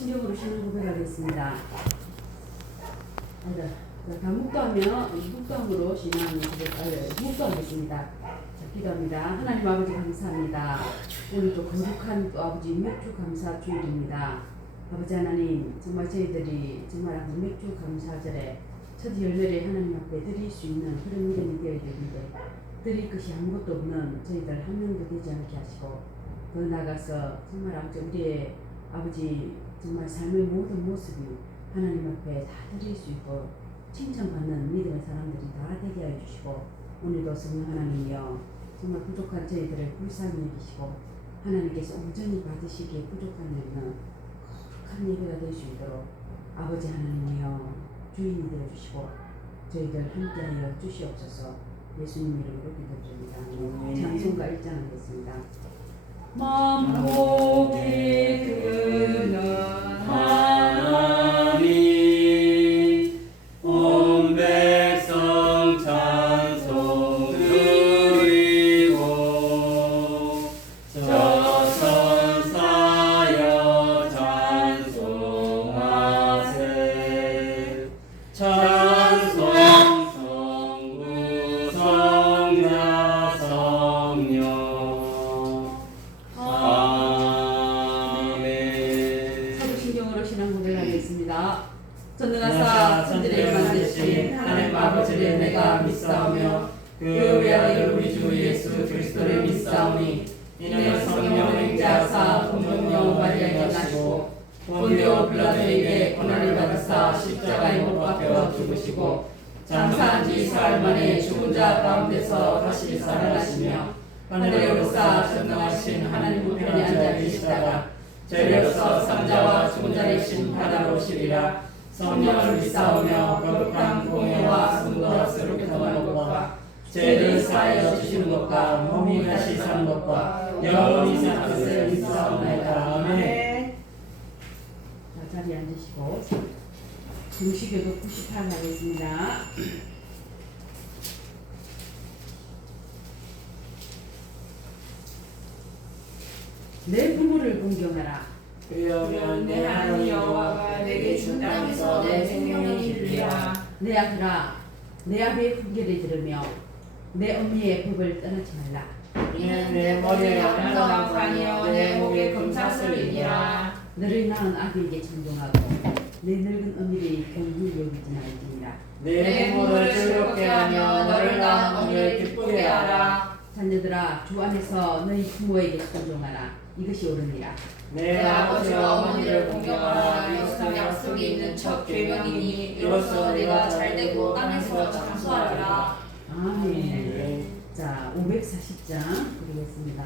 신경으로 신을 고백하겠습니다. 묵도하면 묵도함으로 신앙 묵도하겠습니다. 기도합니다. 하나님 아버지 감사합니다. 오늘도 거룩한 또 아버지 맥주 감사 주일입니다. 아버지 하나님 정말 저희들이 정말 맥주 감사절에 첫 열매를 하나님 앞에 드릴 수 있는 그런 믿음이 되어야 되는데 드릴 것이 아무것도 없는 저희들 한 명도 되지 않게 하시고 더 나아가서 정말 아버지 우리의 아버지 정말 삶의 모든 모습이 하나님 앞에 다 드릴 수 있고 칭찬받는 믿음의 사람들이 다 되게 하여 주시고 오늘도 성령 하나님이여 정말 부족한 저희들을 불쌍히 여기시고 하나님께서 온전히 받으시기에 부족함이 없는 거룩한 예배가 될 수 있도록 아버지 하나님이여 주인이 되어주시고 저희들 함께하여 주시옵소서. 예수님 이름으로 기도드립니다. 찬송가 1장 하겠습니다. 만복이 그는 하나님 온 백성 찬송 드리고 저천사여 찬송하세 찬송 성부 성자 성령 전능하사 천지를 만드신 하나님 아버지를 내가 믿사오며 그 외아들 우리 주 예수 그리스도를 믿사오니 이는 성령을 행자하사 동정녀 마리아에게 나시고 본디오 빌라도에게 고난을 받으사 십자가에 못 박혀 죽으시고 장사한 지 사흘 만에 죽은 자 가운데서 다시 살아나시며 하늘에 오르사 전능하신 하나님 우편에 앉아 계시다가 죄로서 산자와 죽은 자를 심판하러 오시리라. 성령을 믿사오며 거룩한 공예와 성도와 새롭게 통하는 것과 죄를 사하여 주시는 것과 몸이 다시 사는 것과 영원히 사는 것을 믿사옵나이다. 아멘. 자, 자리에 앉으시고 중시교도 98 하겠습니다. 내 부모를 공경하라. 그러면 내 하나님 여호와가 내게 준 땅에서 내 생명이 이르리라. 내 아들아 내 아비의 훈계를 들으며 내 어미의 법을 떠나지 말라. 이는 내 머리에 영광하고 아니요 내 목에 금사슬이니라. 너를 낳은 아비에게 찬송하고 내 늙은 어미를 경히 여기지 말지니라. 내 부모를 즐겁게 하며 너를 낳은 어미를 기쁘게 하라. 자녀들아 주 안에서 너희 부모에게 순종하라. 이것이 옳으니라. 내 아버지와 어머니를 공경하라. 이것은 약속이 있는 첫 계명이니 이로써 내가 잘되고 땅에서 장수하리라. 아멘. 자 540장 드리겠습니다.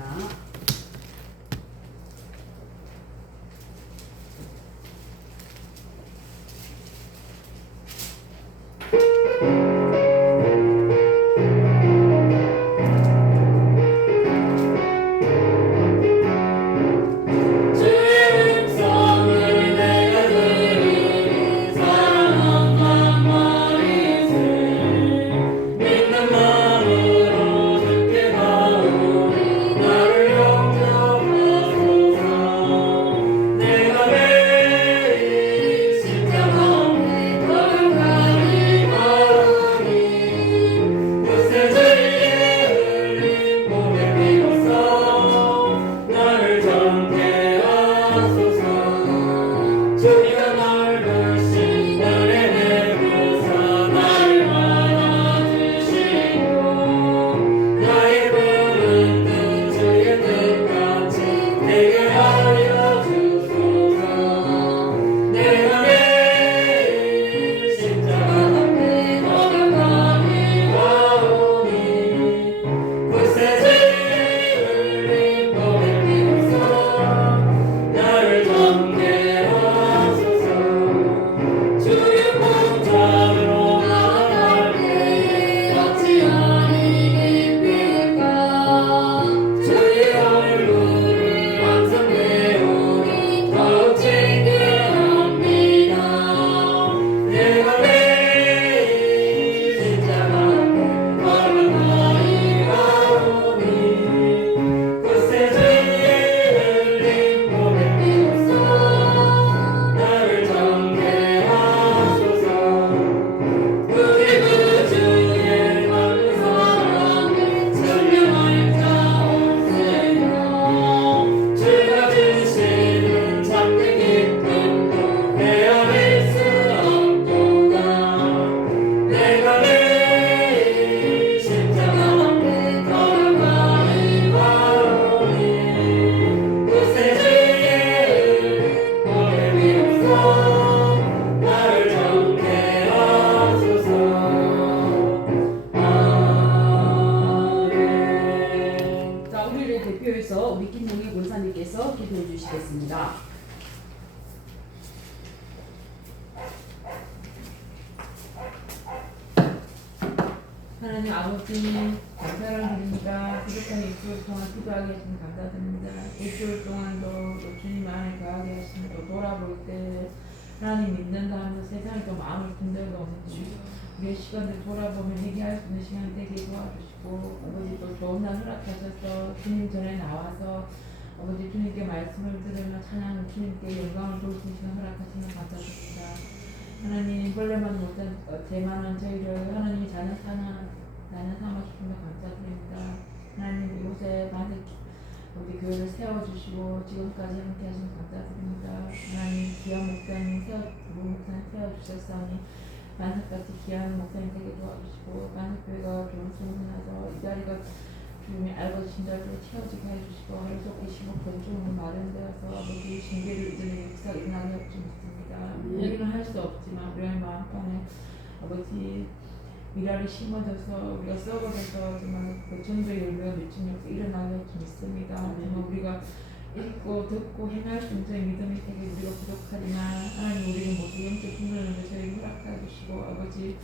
나를 하나님 아버지 감사를 드립니다. 부족한 일주일 동안 기도하게 하시니 감사드립니다. 일주일 동안도 또 주님 안에 거하게 하시니 또 돌아볼 때 하나님 믿는다 하면서 세상에 또 마음을 흔들고 없는지 우리의 시간을 돌아보면 회개할 수 있는 시간이 되게 도와주시고 아버지 또 좋은 날 허락하셔서 주님 전에 나와서 아버지 주님께 말씀을 들으며 찬양 주님께 영광을 돌리는 시간 허락하시면 감사드립니다. 하나님 벌레만 못한 죄만한 저희를 하나님이 자녀 삼아주시면 감사드립니다. 하나님 이곳에 많은 우리 교회를 세워주시고 지금까지 함께 하시면 감사드립니다. 하나님 귀한 목사님 세워주셨사오니 만삭같이 귀한 목사님 되게 도와주시고 만삭교회가 좋은 소문이 나서 이 자리가 주님이 알고 진짜로 채워지게 해주시고 하루 속에 15분 좀 마련되어서 아버지 신비를 이전에 역사 일어나게 하고 싶습니다. 우리는 할 수 없지만 우리의 마음판에 아버지 미랄이 심어져서 우리가 썩어져서 정말 그 전도의 열매가 맺힌 역사 일어나게 하고 싶습니다. 정말 우리가 읽고 듣고 행할 수 있는 저희 믿음이 되게 우리가 부족하지만 하나님 우리는 모두 영적 힘을 저희 허락해 주시고 아버지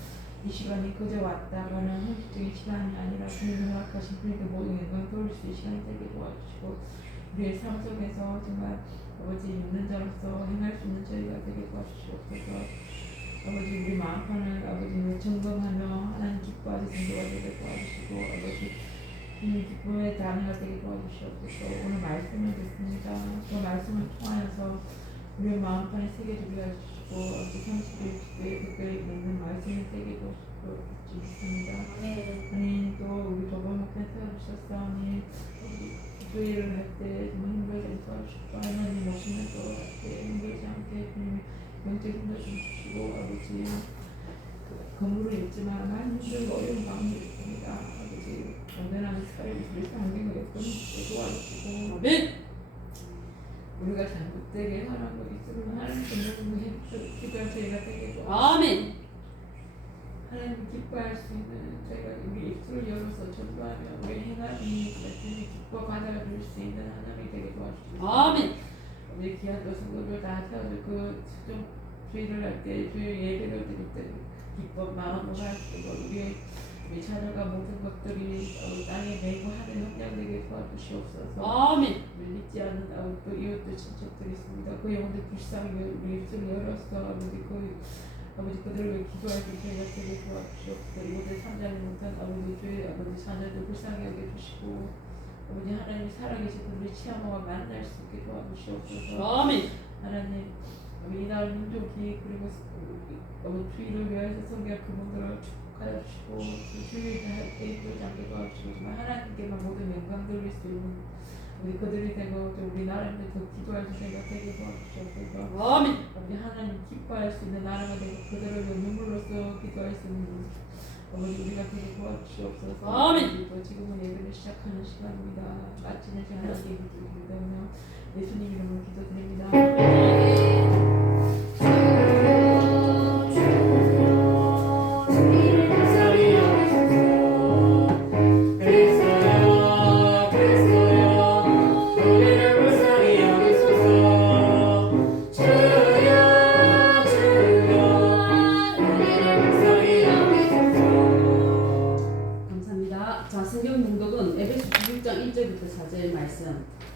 이 시간이 그저 왔다가는 형식적인 시간이 아니라 주님이 허락하신 그에게 모든 영광을 돌릴 수 있는 시간이 되게 도와주시고 우리의 삶 속에서 정말 아버지 믿는 자로서 행할 수 있는 저희가 되게 도와주시옵소서. 아버지 우리 마음판을 아버지를 점검하며 하나님 기뻐하시 전도가 되게 도와주시고 아버지 주님 기쁨의 단회가 되게 도와주시옵소서. 오늘 말씀을 듣습니다. 그 말씀을 통하여서 우리의 마음판에 새겨지게 해주시고 아버지 30일 기도에 그때 있는 말씀이 새게 도와주시옵습니다. 아니 또 우리 저번 목회 세워주셨사오니 기도일을 할 때 정말 힘들지 않게 도와주시고 하나님 오시는 또할때 힘들지 않게 주님 영적 힘을 좀 주시고 아버지 건물을 읽지만 많이 힘들고 어려운 마음이 있습니다. 아버지 온전한 살을 우리 환경을 역동시켜 도와주시고 우리가 잘못되게 하라고 있으면 하나님 전부 기도할 저희가 되게 도와주시고 아멘. 하나님 기뻐할 수 있는 저희가 우리 입술을 열어서 전도하며 우리 행함이 주님 기뻐 받아줄 수 있는 하나님이 되게 도와주시고 아멘. 우리 귀한 성도들 다 세워줄 그 수종 주의를 할 때 주의 예배를 드릴 때 기뻐 마음으로 하시고 우리 자녀가 모든 것들이 땅에 매고 하는 형량되게 도와주시옵소서. 아멘. 믿지 않는 또 이웃들 친척들이 있습니다. 그 영혼들 불쌍히 우리 입술을 열어서 아버지 그들을 위해 기도할 때 저희가 되게 도와주시옵소서. 이곳에 참여하지 못한 아버지 자녀들 불쌍히 여겨주시고 아버지 하나님 살아계신 분들이 체험하고 만날 수 있게 도와주시옵소서. 아멘. 하나님 이날 민족이 그리고 주의를 위해서 성경 그분들을 축복하여 주시고 주의를 할때 힘들지 않게 도와주시고 하나님께만 모든 영광 돌릴 수 있는 우리 그들이 되고 우리 나라인데 더 기도할 수 있는 되게 도와주시옵소서. 아멘. 아버지 하나님 기뻐할 수 있는 나라가 되고 그들을 위해 눈물로써 기도할 수 있는 아버지 우리가 되게 도와주시옵소서. 아멘. 또 지금은 예배를 시작하는 시간입니다. 마치는 시간에 기도드리며 예수님 이름으로 기도드립니다.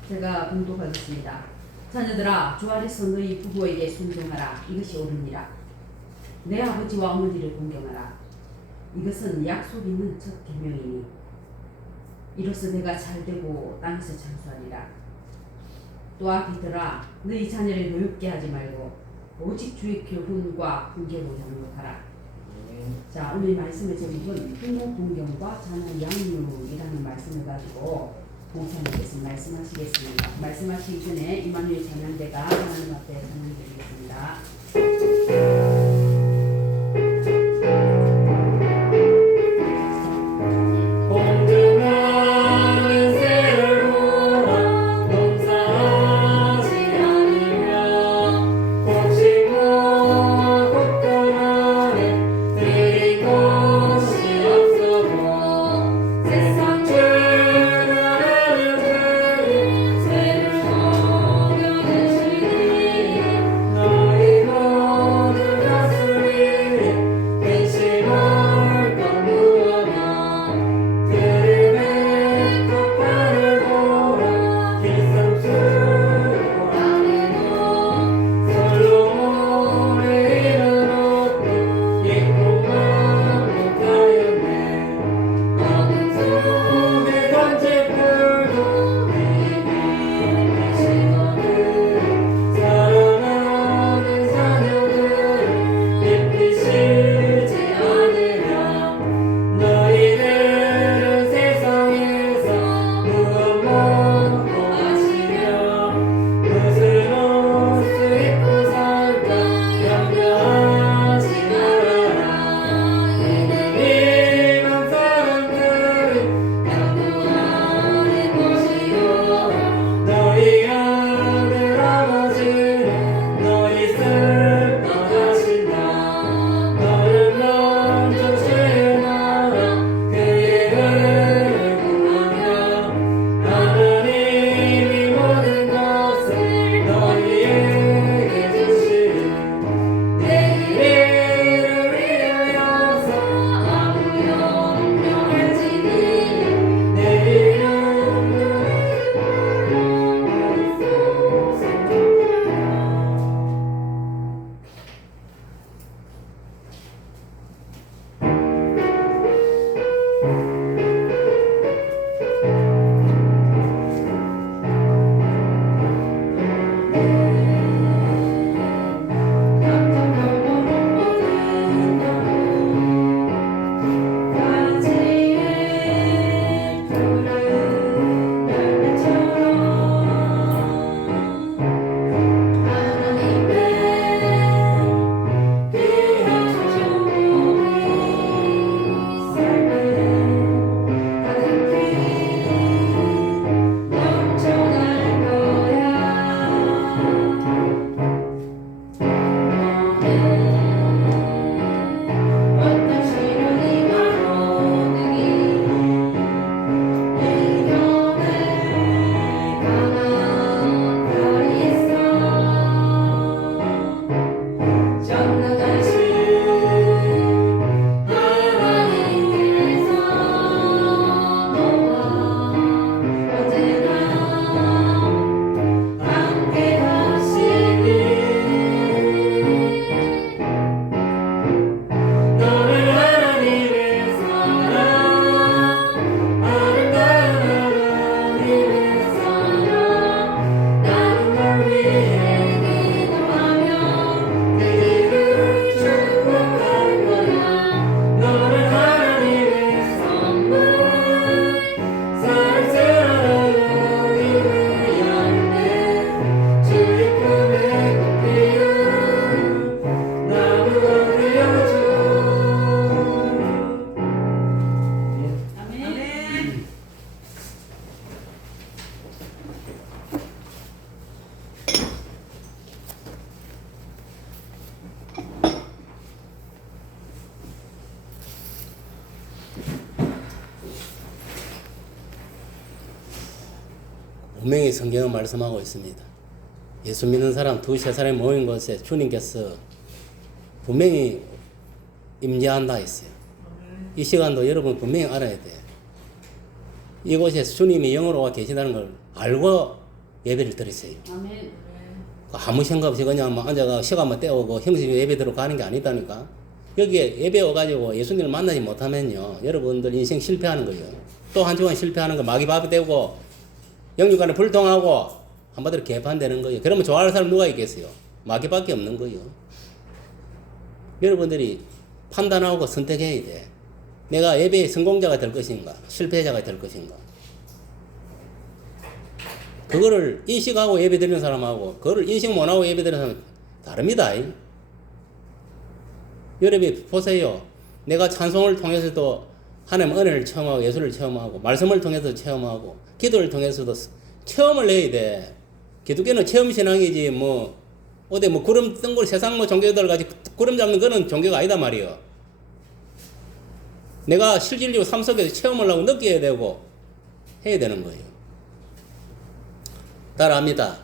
제가 봉독하겠습니다. 자녀들아 주 아래서 너희 부부에게 순종하라. 이것이 옳으니라. 내 아버지와 어머니를 공경하라. 이것은 약속 있는 첫 계명이니 이로써 내가 잘되고 땅에서 장수하리라. 또 아비들아 너희 자녀를 노엽게 하지 말고 오직 주의 교훈과 훈계로 양육하라. 자, 오늘 말씀의 제목은 부모 공경과 자녀 양육이라는 말씀을 가지고 목사님께서 말씀하시겠습니다. 말씀하시기 전에 이마누엘 찬양대가 하나님 앞에 찬양드리겠습니다. 분명히 성경은 말씀하고 있습니다. 예수 믿는 사람 두세 사람이 모인 곳에 주님께서 분명히 임재한다 했어요. 이 시간도 여러분 분명히 알아야 돼요. 이곳에 주님이 영으로 와 계시다는 걸 알고 예배를 드리세요. 아멘. 아무 생각 없이 그냥 뭐 앉아가 시간만 때우고 형식 예배대로 가는 게 아니다니까. 여기에 예배 와가지고 예수님을 만나지 못하면요, 여러분들 인생 실패하는 거예요. 또 한 주간 실패하는 거, 마귀밥이 되고 영육간에 불통하고 한마디로 개판되는 거예요. 그러면 좋아할 사람 누가 있겠어요? 마귀밖에 없는 거예요. 여러분들이 판단하고 선택해야 돼. 내가 예배의 성공자가 될 것인가, 실패자가 될 것인가. 그거를 인식하고 예배 드리는 사람하고 그거를 인식 못하고 예배 드리는 사람은 다릅니다. 여러분이 보세요. 내가 찬송을 통해서도 하나님 은혜를 체험하고 예수를 체험하고 말씀을 통해서 체험하고 기도를 통해서도 체험을 해야 돼. 기독교는 체험신앙이지 뭐 어디 뭐 구름 뜬 걸 세상 뭐 종교들 가지 구름 잡는 거는 종교가 아니다 말이요. 내가 실질적으로 삶 속에서 체험을 하고 느껴야 되고 해야 되는 거예요. 따라합니다.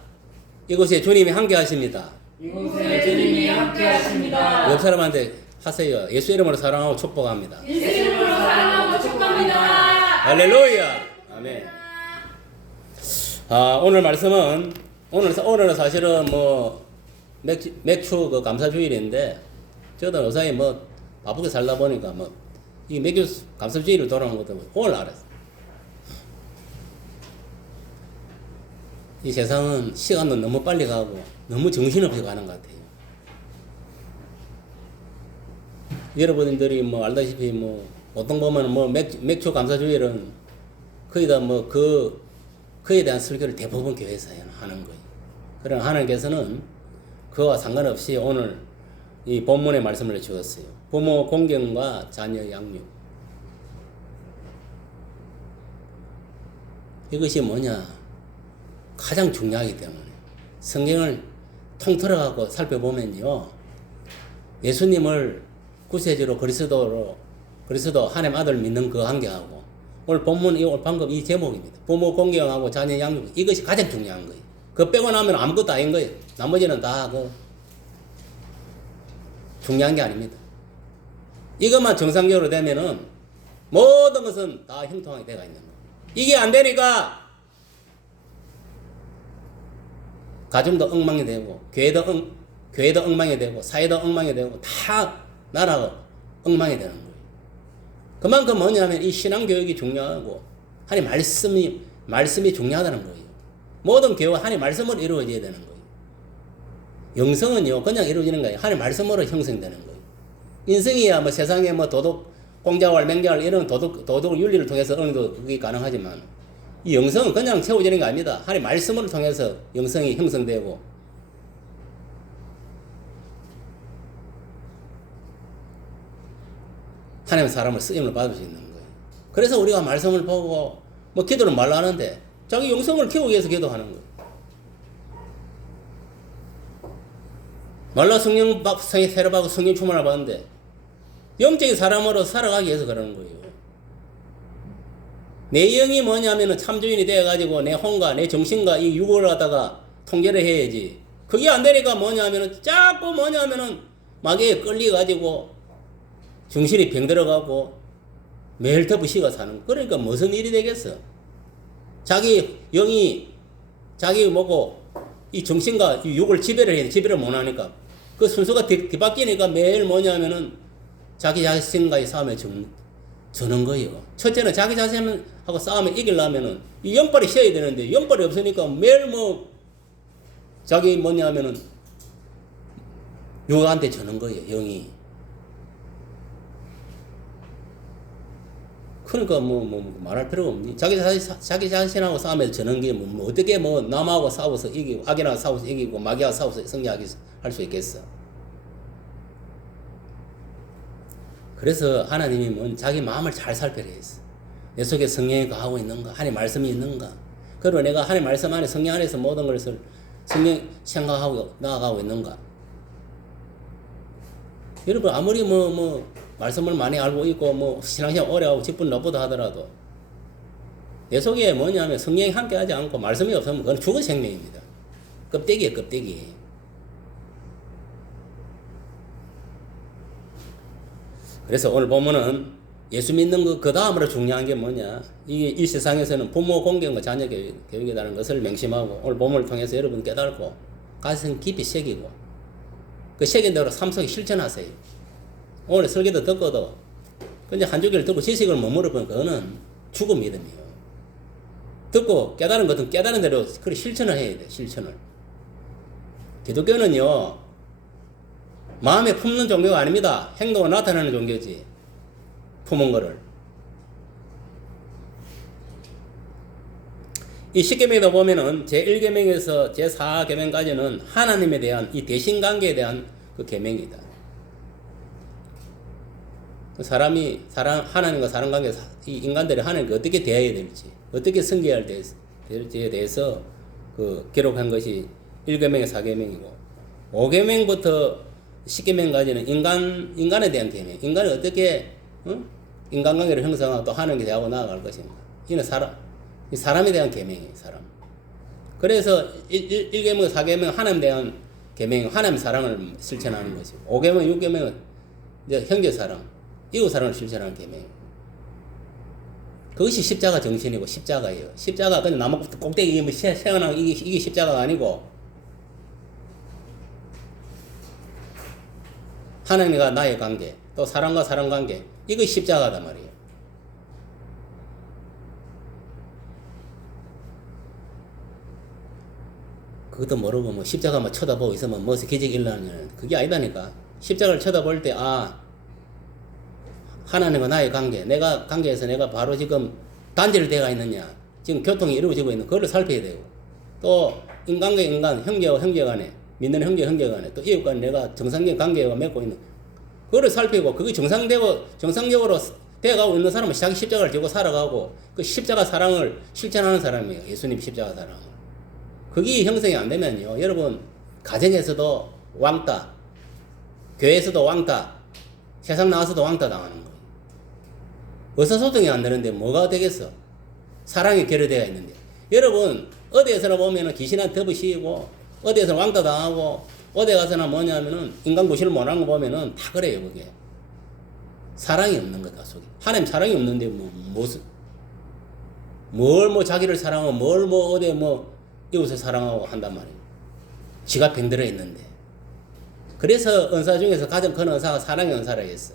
이곳에 주님이 함께 하십니다. 이곳에 주님이 함께 하십니다. 옆 사람한테 하세요. 예수 이름으로 사랑하고 축복합니다. 예수 이름으로 사랑하고 축복합니다. 할렐루야. 아멘. 오늘 말씀은 오늘은 사실은 뭐 맥주 그 감사주일인데 저도 요새 뭐 바쁘게 살다 보니까 뭐 이 맥주 감사주일을 돌아오는 것도 오늘 알았어요. 이 세상은 시간도 너무 빨리 가고 너무 정신없이 가는 것 같아요. 여러분들이 뭐 알다시피 뭐 보통 보면 뭐 맥주 감사주일은 거의 다 뭐 그에 대한 설교를 대부분 교회에서 하는 거예요. 그러나 하나님께서는 그와 상관없이 오늘 이 본문의 말씀을 주었어요. 부모 공경과 자녀 양육. 이것이 뭐냐? 가장 중요하기 때문에 성경을 통틀어갖고 살펴보면요. 예수님을 구세주로 그리스도 하나님 아들 믿는 그 관계하고 오늘 본문 오늘 방금 이 제목입니다. 부모 공경하고 자녀 양육 이것이 가장 중요한 거예요. 그 빼고 나면 아무것도 아닌 거예요. 나머지는 다 중요한 게 아닙니다. 이것만 정상적으로 되면은 모든 것은 다 형통하게 되어 있는 거예요. 이게 안 되니까 가정도 엉망이 되고 교회도 엉망이 되고 사회도 엉망이 되고 다 나라가 엉망이 되는 거예요. 그만큼 뭐냐면 이 신앙교육이 중요하고 하나님 말씀이 중요하다는 거예요. 모든 교회가 하나님 말씀으로 이루어져야 되는 거예요. 영성은요 그냥 이루어지는 거예요. 하나님 말씀으로 형성되는 거예요. 인성이야 뭐 세상에 뭐 도덕 공자왈 맹자왈 이런 도덕 윤리를 통해서 어느 정도 그게 가능하지만 이 영성은 그냥 채워지는 게 아닙니다. 하나님 말씀을 통해서 영성이 형성되고 하나님 사람을 쓰임을 받을 수 있는 거예요. 그래서 우리가 말씀을 보고 뭐 기도는 말로 하는데 자기 영성을 키우기 위해서 기도하는 거예요. 말로 성령 새로 받고 성령 충만을 받는데 영적인 사람으로 살아가기 위해서 그러는 거예요. 내 영이 뭐냐면은 참주인이 되어가지고 내 혼과 내 정신과 이 육을 갖다가 통제를 해야지. 그게 안 되니까 뭐냐면은 자꾸 뭐냐면은 마귀에 끌려가지고 정신이 병들어가고 매일 덮으시가 사는 거. 그러니까 무슨 일이 되겠어? 자기 영이 자기 뭐고 이 정신과 이 육을 지배를 못하니까 그 순서가 뒤바뀌니까 매일 뭐냐면은 자기 자신과의 싸움에 저는 거예요. 첫째는 자기 자신하고 싸움에 이기려면은 이 연발이 쉬어야 되는데 연발이 없으니까 매일 뭐 자기 뭐냐면은 육한테 저는 거예요. 영이. 그러니까 뭐 말할 필요가 없니? 자기 자신하고 싸움에서 저는 게 뭐 어떻게 뭐 남하고 싸워서 이기고 악인하고 싸워서 이기고 마귀하고 싸워서 승리하기 할 수 있겠어? 그래서 하나님이 자기 마음을 잘 살펴야 했어. 내 속에 성령이 거하고 있는가? 하나님 말씀이 있는가? 그리고 내가 하나님 말씀 안에 성령 안에서 모든 것을 성령 생각하고 나아가고 있는가? 여러분 아무리 뭐 말씀을 많이 알고 있고 뭐 신앙생활 오래 하고 직분 높다 하더라도 내 속에 뭐냐면 성령이 함께하지 않고 말씀이 없으면 그건 죽은 생명입니다. 껍데기예요, 껍데기. 그래서 오늘 보면은 예수 믿는 그 다음으로 중요한 게 뭐냐? 이 세상에서는 부모 공경과 자녀 교육이라는 것을 명심하고 오늘 본문을 통해서 여러분 깨닫고 가슴 깊이 새기고 그 새긴 대로 삶 속에 실천하세요. 오늘 설교도 듣고도 그냥 한 주기를 듣고 지식을 못 물어보면 그거는 죽은 믿음이에요. 듣고 깨달은 것은 깨달은 대로 그걸 실천을 해야 돼. 실천을. 기독교는요 마음에 품는 종교가 아닙니다. 행동으로 나타나는 종교지. 품은 거를. 이 10계명에도 보면은 제1계명에서 제4계명까지는 하나님에 대한 이 대신관계에 대한 그 계명이다. 하나님과 사람 관계, 이 인간들이 하나님께 어떻게 대해야 될지, 어떻게 섬겨야 될지에 대해서 그 기록한 것이 1계명의 4계명이고, 5계명부터 10계명까지는 인간에 대한 계명, 인간이 어떻게, 인간관계를 형성하고 또 하나님께 대하고 나아갈 것인가. 이는 사람에 대한 계명이에요, 사람. 그래서 1계명, 4계명 하나님에 대한 계명, 하나님 사랑을 실천하는 것이고, 5계명, 6계명은 이제 형제 사랑, 이웃 사랑을 실천하는 계명. 그것이 십자가 정신이고 십자가예요. 십자가 그냥 나무 꼭대기 뭐 세워나온 이게 십자가가 아니고 하나님과 나의 관계, 또 사람과 사람 관계, 이거 십자가단 말이에요. 그것도 모르고 뭐 십자가만 쳐다보고 있으면 무슨 기적이 일어나는 그게 아니다니까. 십자가를 쳐다볼 때 하나님과 나의 관계, 내가 관계에서 내가 바로 지금 단절이 되어 있느냐, 지금 교통이 이루어지고 있는 그걸 살펴야 되고, 또 인간과 인간, 형제와 형제 간에, 믿는 형제 간에, 또 이웃 간에 내가 정상적인 관계가 맺고 있는 그거를 살피고, 그게 정상적으로 되어가고 있는 사람은 자기 십자가를 지고 살아가고 그 십자가 사랑을 실천하는 사람이에요. 예수님 십자가 사랑을. 그게 형성이 안 되면요, 여러분 가정에서도 왕따, 교회에서도 왕따, 세상 나와서도 왕따 당하는 거예요. 의사소통이 안 되는데 뭐가 되겠어? 사랑이 결여되어 있는데. 여러분, 어디에서나 보면은 귀신한테 덮어 씌우고, 어디에서 왕따 당하고, 어디 가서나 뭐냐면은 인간 구실을 못하는 거 보면은 다 그래요, 그게. 사랑이 없는 거다, 속에. 하나님 사랑이 없는데, 뭘 자기를 사랑하고, 어디 이웃을 사랑하고 한단 말이에요. 지가 병들어 있는데. 그래서 은사 중에서 가장 큰 은사가 사랑의 은사라 했어.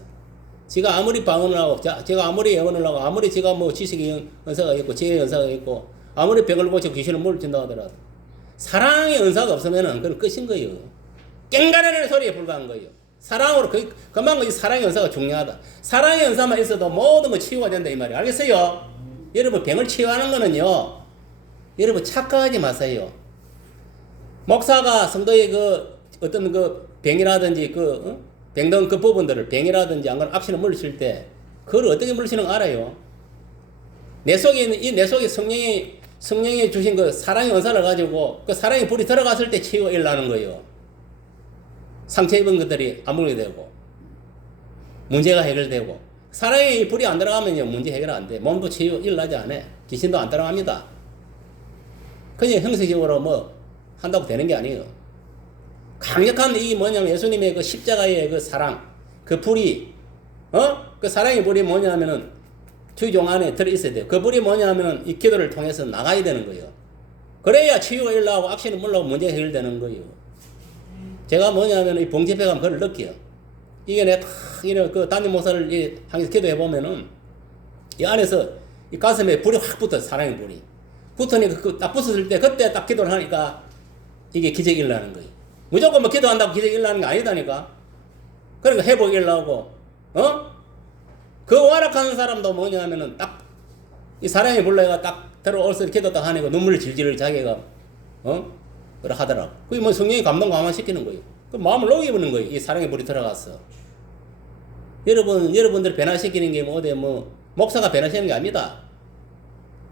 지가 아무리 방언을 하고, 제가 아무리 예언을 하고, 아무리 제가 지식의 은사가 있고, 지혜의 은사가 있고, 아무리 병을 고쳐 귀신을 물리친다 하더라도, 사랑의 은사가 없으면은 그건 끝인 거예요. 깽가라는 소리에 불과한 거예요. 사랑으로, 그만큼 이 사랑의 은사가 중요하다. 사랑의 은사만 있어도 모든 치유가 된다, 이 말이에요. 알겠어요? 여러분, 병을 치유하는 거는요, 여러분, 착각하지 마세요. 목사가 성도의 어떤 병이라든지 병든 그 부분들을 병이라든지 안 그러면 악신을 물리칠 때 그걸 어떻게 물리치는 거 알아요? 내 속에 있는 내 속에 성령이 주신 그 사랑의 은사를 가지고 그 사랑의 불이 들어갔을 때 치유가 일어나는 거예요. 상처 입은 것들이 아물게 되고 문제가 해결되고 사랑의 불이 안 들어가면요 문제 해결 안 돼. 몸도 치유 일어나지 않아. 귀신도 안 따라갑니다. 그냥 형식적으로 한다고 되는 게 아니에요. 강력한 이 뭐냐면 예수님의 그 십자가의 그 사랑, 그 불이, 그 사랑의 불이 뭐냐면은 주종 안에 들어있어야 돼요. 그 불이 뭐냐면은 이 기도를 통해서 나가야 되는 거예요. 그래야 치유가 일어나고 악신이 물러가고 문제가 해결되는 거예요. 제가 뭐냐면 이 봉집회 가면 그걸 느껴요. 이게 내가 탁 이런 담임 목사를 항상 기도해 보면은 이 안에서 이 가슴에 불이 확 붙어, 사랑의 불이. 붙으니까 딱 붙었을 때 그때 딱 기도를 하니까 이게 기적이 일어나는 거예요. 무조건 기도한다고 기적이 일어나는 게 아니다니까. 그러니까 회복이 일어나고, 그 완악한 사람도 뭐냐면은 딱, 이 사랑의 불러가 딱 들어올서 기도 딱 하니까 눈물을 질질 자기가, 그래 하더라고. 그게 성령이 감동 감화시키는 거예요. 그 마음을 녹여보는 거예요. 이 사랑의 불이 들어갔어. 여러분들 변화시키는 게 어디 목사가 변화시키는 게 아닙니다.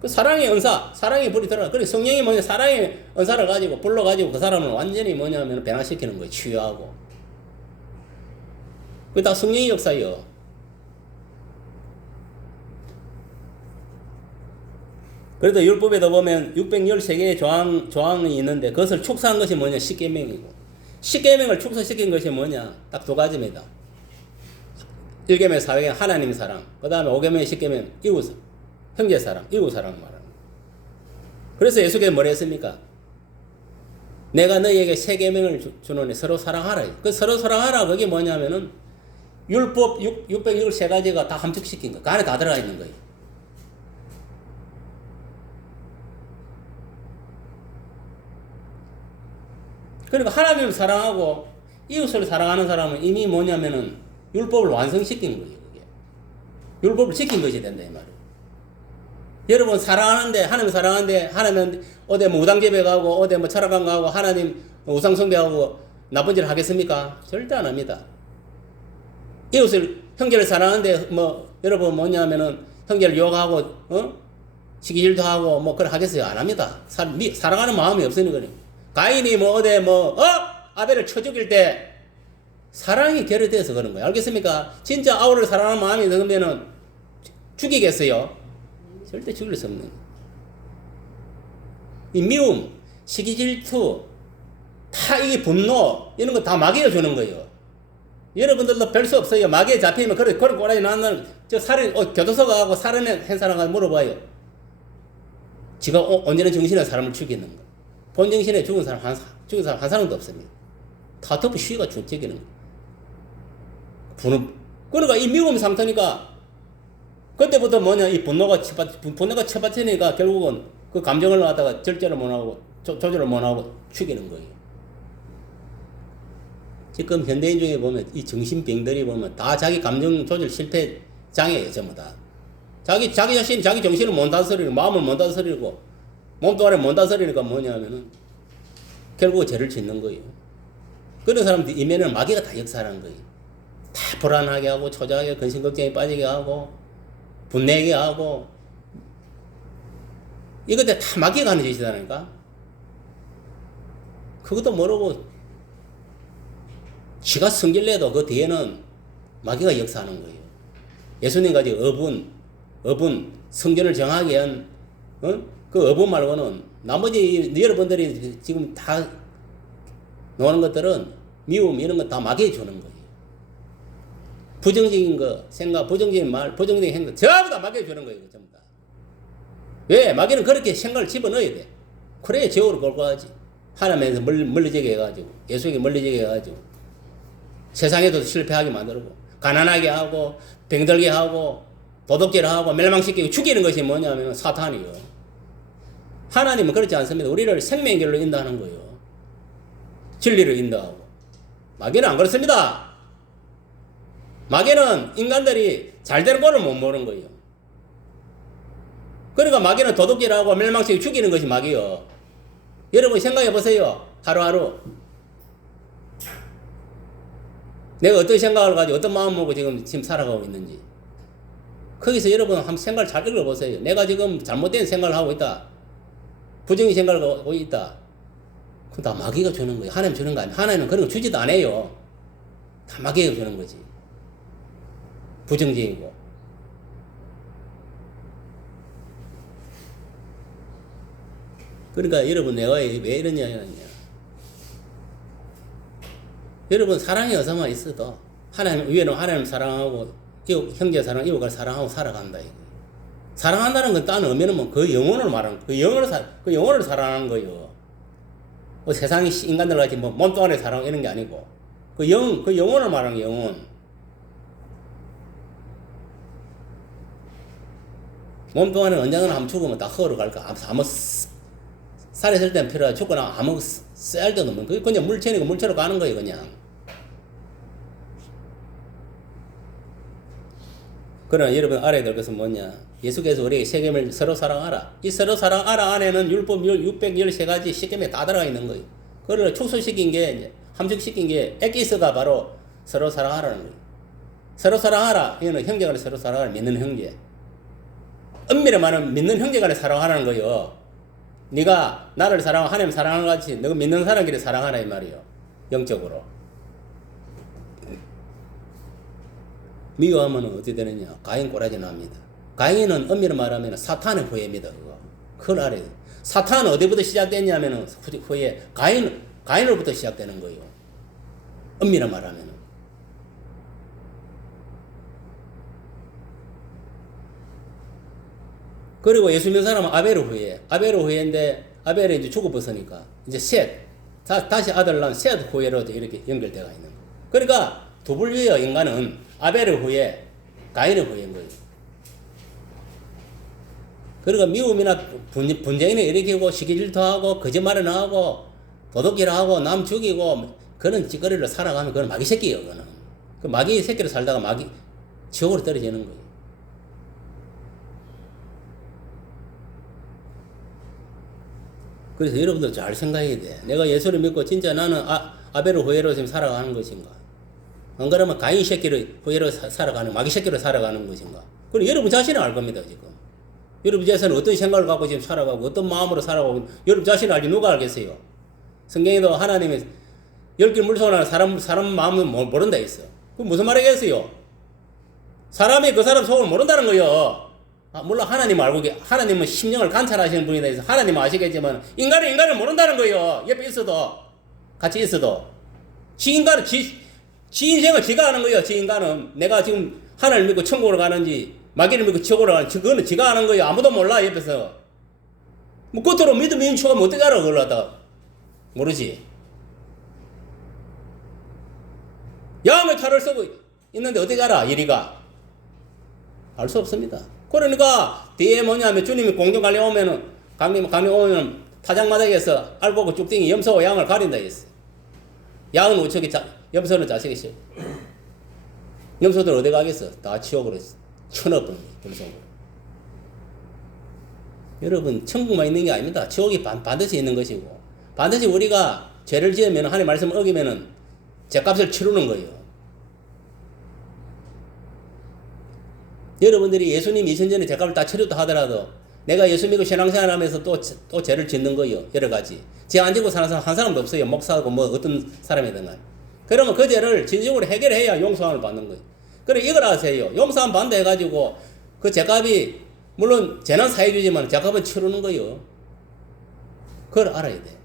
그 사랑의 은사, 사랑의 불이 들어가. 그래, 성령이 사랑의 은사를 가지고, 불러가지고 그 사람을 완전히 변화시키는 거예요. 치유하고. 그게 다 성령의 역사예요. 그래도 율법에도 보면 613개의 조항이 있는데 그것을 축소한 것이 뭐냐? 십계명이고. 십계명을 축소시킨 것이 뭐냐? 딱 두 가지입니다. 1계명, 4계명 하나님 사랑. 그 다음에 5계명, 10계명 이웃 형제 사랑, 이웃 사랑 말하는 거예요. 그래서 예수께서 뭐라 했습니까? 내가 너희에게 세 계명을 주노니 서로 사랑하라. 그 서로 사랑하라 그게 뭐냐면은 율법 613가지가 다 함축시킨 거. 그 안에 다 들어가 있는 거예요. 그러니까 하나님을 사랑하고 이웃을 사랑하는 사람은 이미 뭐냐면은 율법을 완성시킨 거예요. 그게. 율법을 지킨 것이 된다 이 말이에요. 여러분 하나님 사랑하는데 하나님 어디 우당제배 가고 어디 철학관 가고 하나님 우상숭배하고 나쁜 짓을 하겠습니까? 절대 안 합니다. 이웃을 형제를 사랑하는데 여러분 뭐냐면은 형제를 욕하고 시기질도 하고 그걸 하겠어요? 안 합니다. 사랑하는 마음이 없으니까. 가인이 아벨을 쳐 죽일 때 사랑이 결여돼서 그런 거예요. 알겠습니까? 진짜 아우를 사랑하는 마음이 있으면은 죽이겠어요? 절대 죽일 수 없는. 이 미움, 시기 질투, 다 이게 분노, 이런 거 다 마귀가 주는 거예요. 여러분들도 별 수 없어요. 마귀에 잡히면 그런 꼬라지 나는 교도소 가고 살인한 사람한테 물어봐요. 지가 언제나 정신에 사람을 죽이는 거. 본정신에 죽은 사람 한 사람도 없습니다. 다 덮어 쉬가 죽이는 거. 그러니까 이 미움 상태니까 그때부터 이 분노가 쳐받치니까 결국은 그 감정을 갖다가 절제를 못하고 조절을 못하고 죽이는 거예요. 지금 현대인 중에 보면 이 정신병들이 보면 다 자기 감정 조절 실패 장애예요. 전부 다. 자기 자신이 자기 정신을 못 다스리고 마음을 못 다스리고 몸뚱아리를 못 다스리니까 뭐냐면은 결국 죄를 짓는 거예요. 그런 사람들 이면에는 마귀가 다 역사하는 거예요. 다 불안하게 하고 초조하게 근심걱정에 빠지게 하고 분내게 하고 이것들 다 마귀가 하는 짓이다니까. 그것도 모르고 지가 성질내도 그 뒤에는 마귀가 역사하는 거예요. 예수님까지 어분, 성전을 정하게 한, 그 어분 말고는 나머지 여러분들이 지금 다 노는 것들은 미움 이런 거 다 마귀에 주는 거예요. 부정적인 거, 생각, 부정적인 말, 부정적인 행동 전부 다 마귀에 주는 거예요. 전부 다. 왜? 마귀는 그렇게 생각을 집어넣어야 돼. 그래야 지옥으로 끌고 가지. 하나님에서 멀리지게 해가지고, 예수에게 멀리지게 해가지고, 세상에도 실패하게 만들고, 가난하게 하고, 병들게 하고, 도덕질을 하고, 멸망시키고, 죽이는 것이 뭐냐면 사탄이요. 하나님은 그렇지 않습니다. 우리를 생명길로 인도하는 거예요. 진리를 인도하고. 마귀는 안 그렇습니다. 마귀는 인간들이 잘 되는 꼴을 못 보는 거예요. 그러니까 마귀는 도둑질하고 멸망시키고 죽이는 것이 마귀요. 여러분 생각해 보세요. 하루하루. 내가 어떤 생각을 가지고 어떤 마음 먹고 지금 살아가고 있는지. 거기서 여러분 한번 생각을 잘 읽어보세요. 내가 지금 잘못된 생각을 하고 있다. 부정의 생각을 하고 있다. 그건 다 마귀가 주는 거예요. 하나님 주는 거 아니에요. 하나님은 그런 거 주지도 않아요. 다 마귀가 주는 거지. 부정적이고. 그러니까 여러분 내가 왜 이런 이야기를 하냐. 여러분 사랑이 어서만 있어도 하나님 위에는 하나님 사랑하고 형제 사랑, 이웃을 사랑하고 살아간다. 이거. 사랑한다는 건 딴 의미는 뭐 그 영혼을 말하는 그 영혼을 사랑하는 거예요. 뭐 세상이 인간들 같이 뭐 몸뚱아리 사랑 이런 게 아니고 그 영혼을 말하는 영혼. 몸뚱아리는 언젠가는 한번 죽으면 다 헐어 갈까. 아무 살이 때는 필요하지. 죽고 나면 아무 쌀 데도 없는 거. 그냥 물체니까 물체로 가는 거예요, 그냥. 그러나 여러분 알아야 될 것은 뭐냐. 예수께서 우리에게 세겜을 서로 사랑하라. 이 서로 사랑하라 안에는 율법 613가지 십계명이 다 들어가 있는 거예요. 그걸 축소시킨 게, 이제 함축시킨 게 엑기스가 바로 서로 사랑하라는 거예요. 서로 사랑하라. 이거는 형제간에 서로 사랑하라. 믿는 형제. 엄밀히 말하면 믿는 형제간에 사랑하라는 거예요. 네가 나를 사랑하고 하나님 사랑하는 것 같이 너가 믿는 사람끼리 사랑하라 이 말이에요. 영적으로. 미워하면 어떻게 되느냐. 가인 꼬라지 납니다. 가인은 엄밀히 말하면 사탄의 후예입니다. 그걸 알아야 돼요. 사탄은 어디부터 시작됐냐면 후예 가인으로부터 시작되는 거예요. 엄밀히 말하면. 그리고 예수 믿는 사람은 아벨의 후예. 아벨의 후예인데 아벨이 이제 죽어버렸으니까 이제 셋. 다시 아들 낳은 셋 후예로 이렇게 연결되어 있는 거예요. 그러니까 두 분류의 인간은 아벨의 후예, 가인의 후예인 거예요. 그러니까 미움이나 분쟁이나 일으키고 시기질투하고 거짓말을 하고 도둑질하고 남 죽이고 그런 짓거리를 살아가면 그건 마귀 새끼예요. 그거는. 그 마귀 새끼로 살다가 마귀 지옥으로 떨어지는 거예요. 그래서 여러분들 잘 생각해야 돼. 내가 예수를 믿고 진짜 나는 아벨의 후예로 지금 살아가는 것인가? 안 그러면 가인 새끼로 후예로 살아가는, 마귀 새끼로 살아가는 것인가? 그럼 여러분 자신은 알 겁니다, 지금. 여러분 자신은 어떤 생각을 갖고 지금 살아가고, 어떤 마음으로 살아가고, 여러분 자신을 알지 누가 알겠어요? 성경에도 하나님이 열길 물속을 하는 사람 마음은 모른다 했어. 그럼 무슨 말이겠어요? 사람이 그 사람 속을 모른다는 거예요. 물론 하나님 알고, 하나님은 심령을 관찰하시는 분이다 해서 하나님은 아시겠지만, 인간을 모른다는 거예요. 옆에 있어도, 같이 있어도. 지 인생을 지가 하는 거예요. 지 인간은. 내가 지금 하나님을 믿고 천국으로 가는지, 마귀를 믿고 지옥으로 가는지, 그거는 지가 하는 거예요. 아무도 몰라, 옆에서. 뭐, 겉으로 믿으면 척하면 어떻게 알아, 그걸 갖다가. 모르지. 양의 칼을 쓰고 있는데 어떻게 알아, 이리가. 알 수 없습니다. 그러니까 뒤에 뭐냐면 주님이 공중관리 오면은 강림 오면 타작마당에서 알보고 쭉땡이 염소와 양을 가린다 했어. 양은 우측에 염소는 자식이죠. 염소들 어디 가겠어? 다 지옥으로 쳐넣어버린 거예요. 여러분 천국만 있는 게 아닙니다. 지옥이 반드시 있는 것이고 반드시 우리가 죄를 지으면 하나님 말씀을 어기면은 죄값을 치르는 거예요. 여러분들이 예수님 2000전에 죄값을 다 치렀다 하더라도 내가 예수 믿고 신앙생활 하면서 또 죄를 짓는 거예요. 여러 가지. 죄 안 지고 사는 사람 한 사람도 없어요. 목사하고 뭐 어떤 사람이든 간. 그러면 그 죄를 진정으로 해결해야 용서함을 받는 거예요. 그래 이걸 아세요. 용서함 받는다 해가지고 그 죄값이 물론 재난 사해주지만 죄값은 치르는 거예요. 그걸 알아야 돼.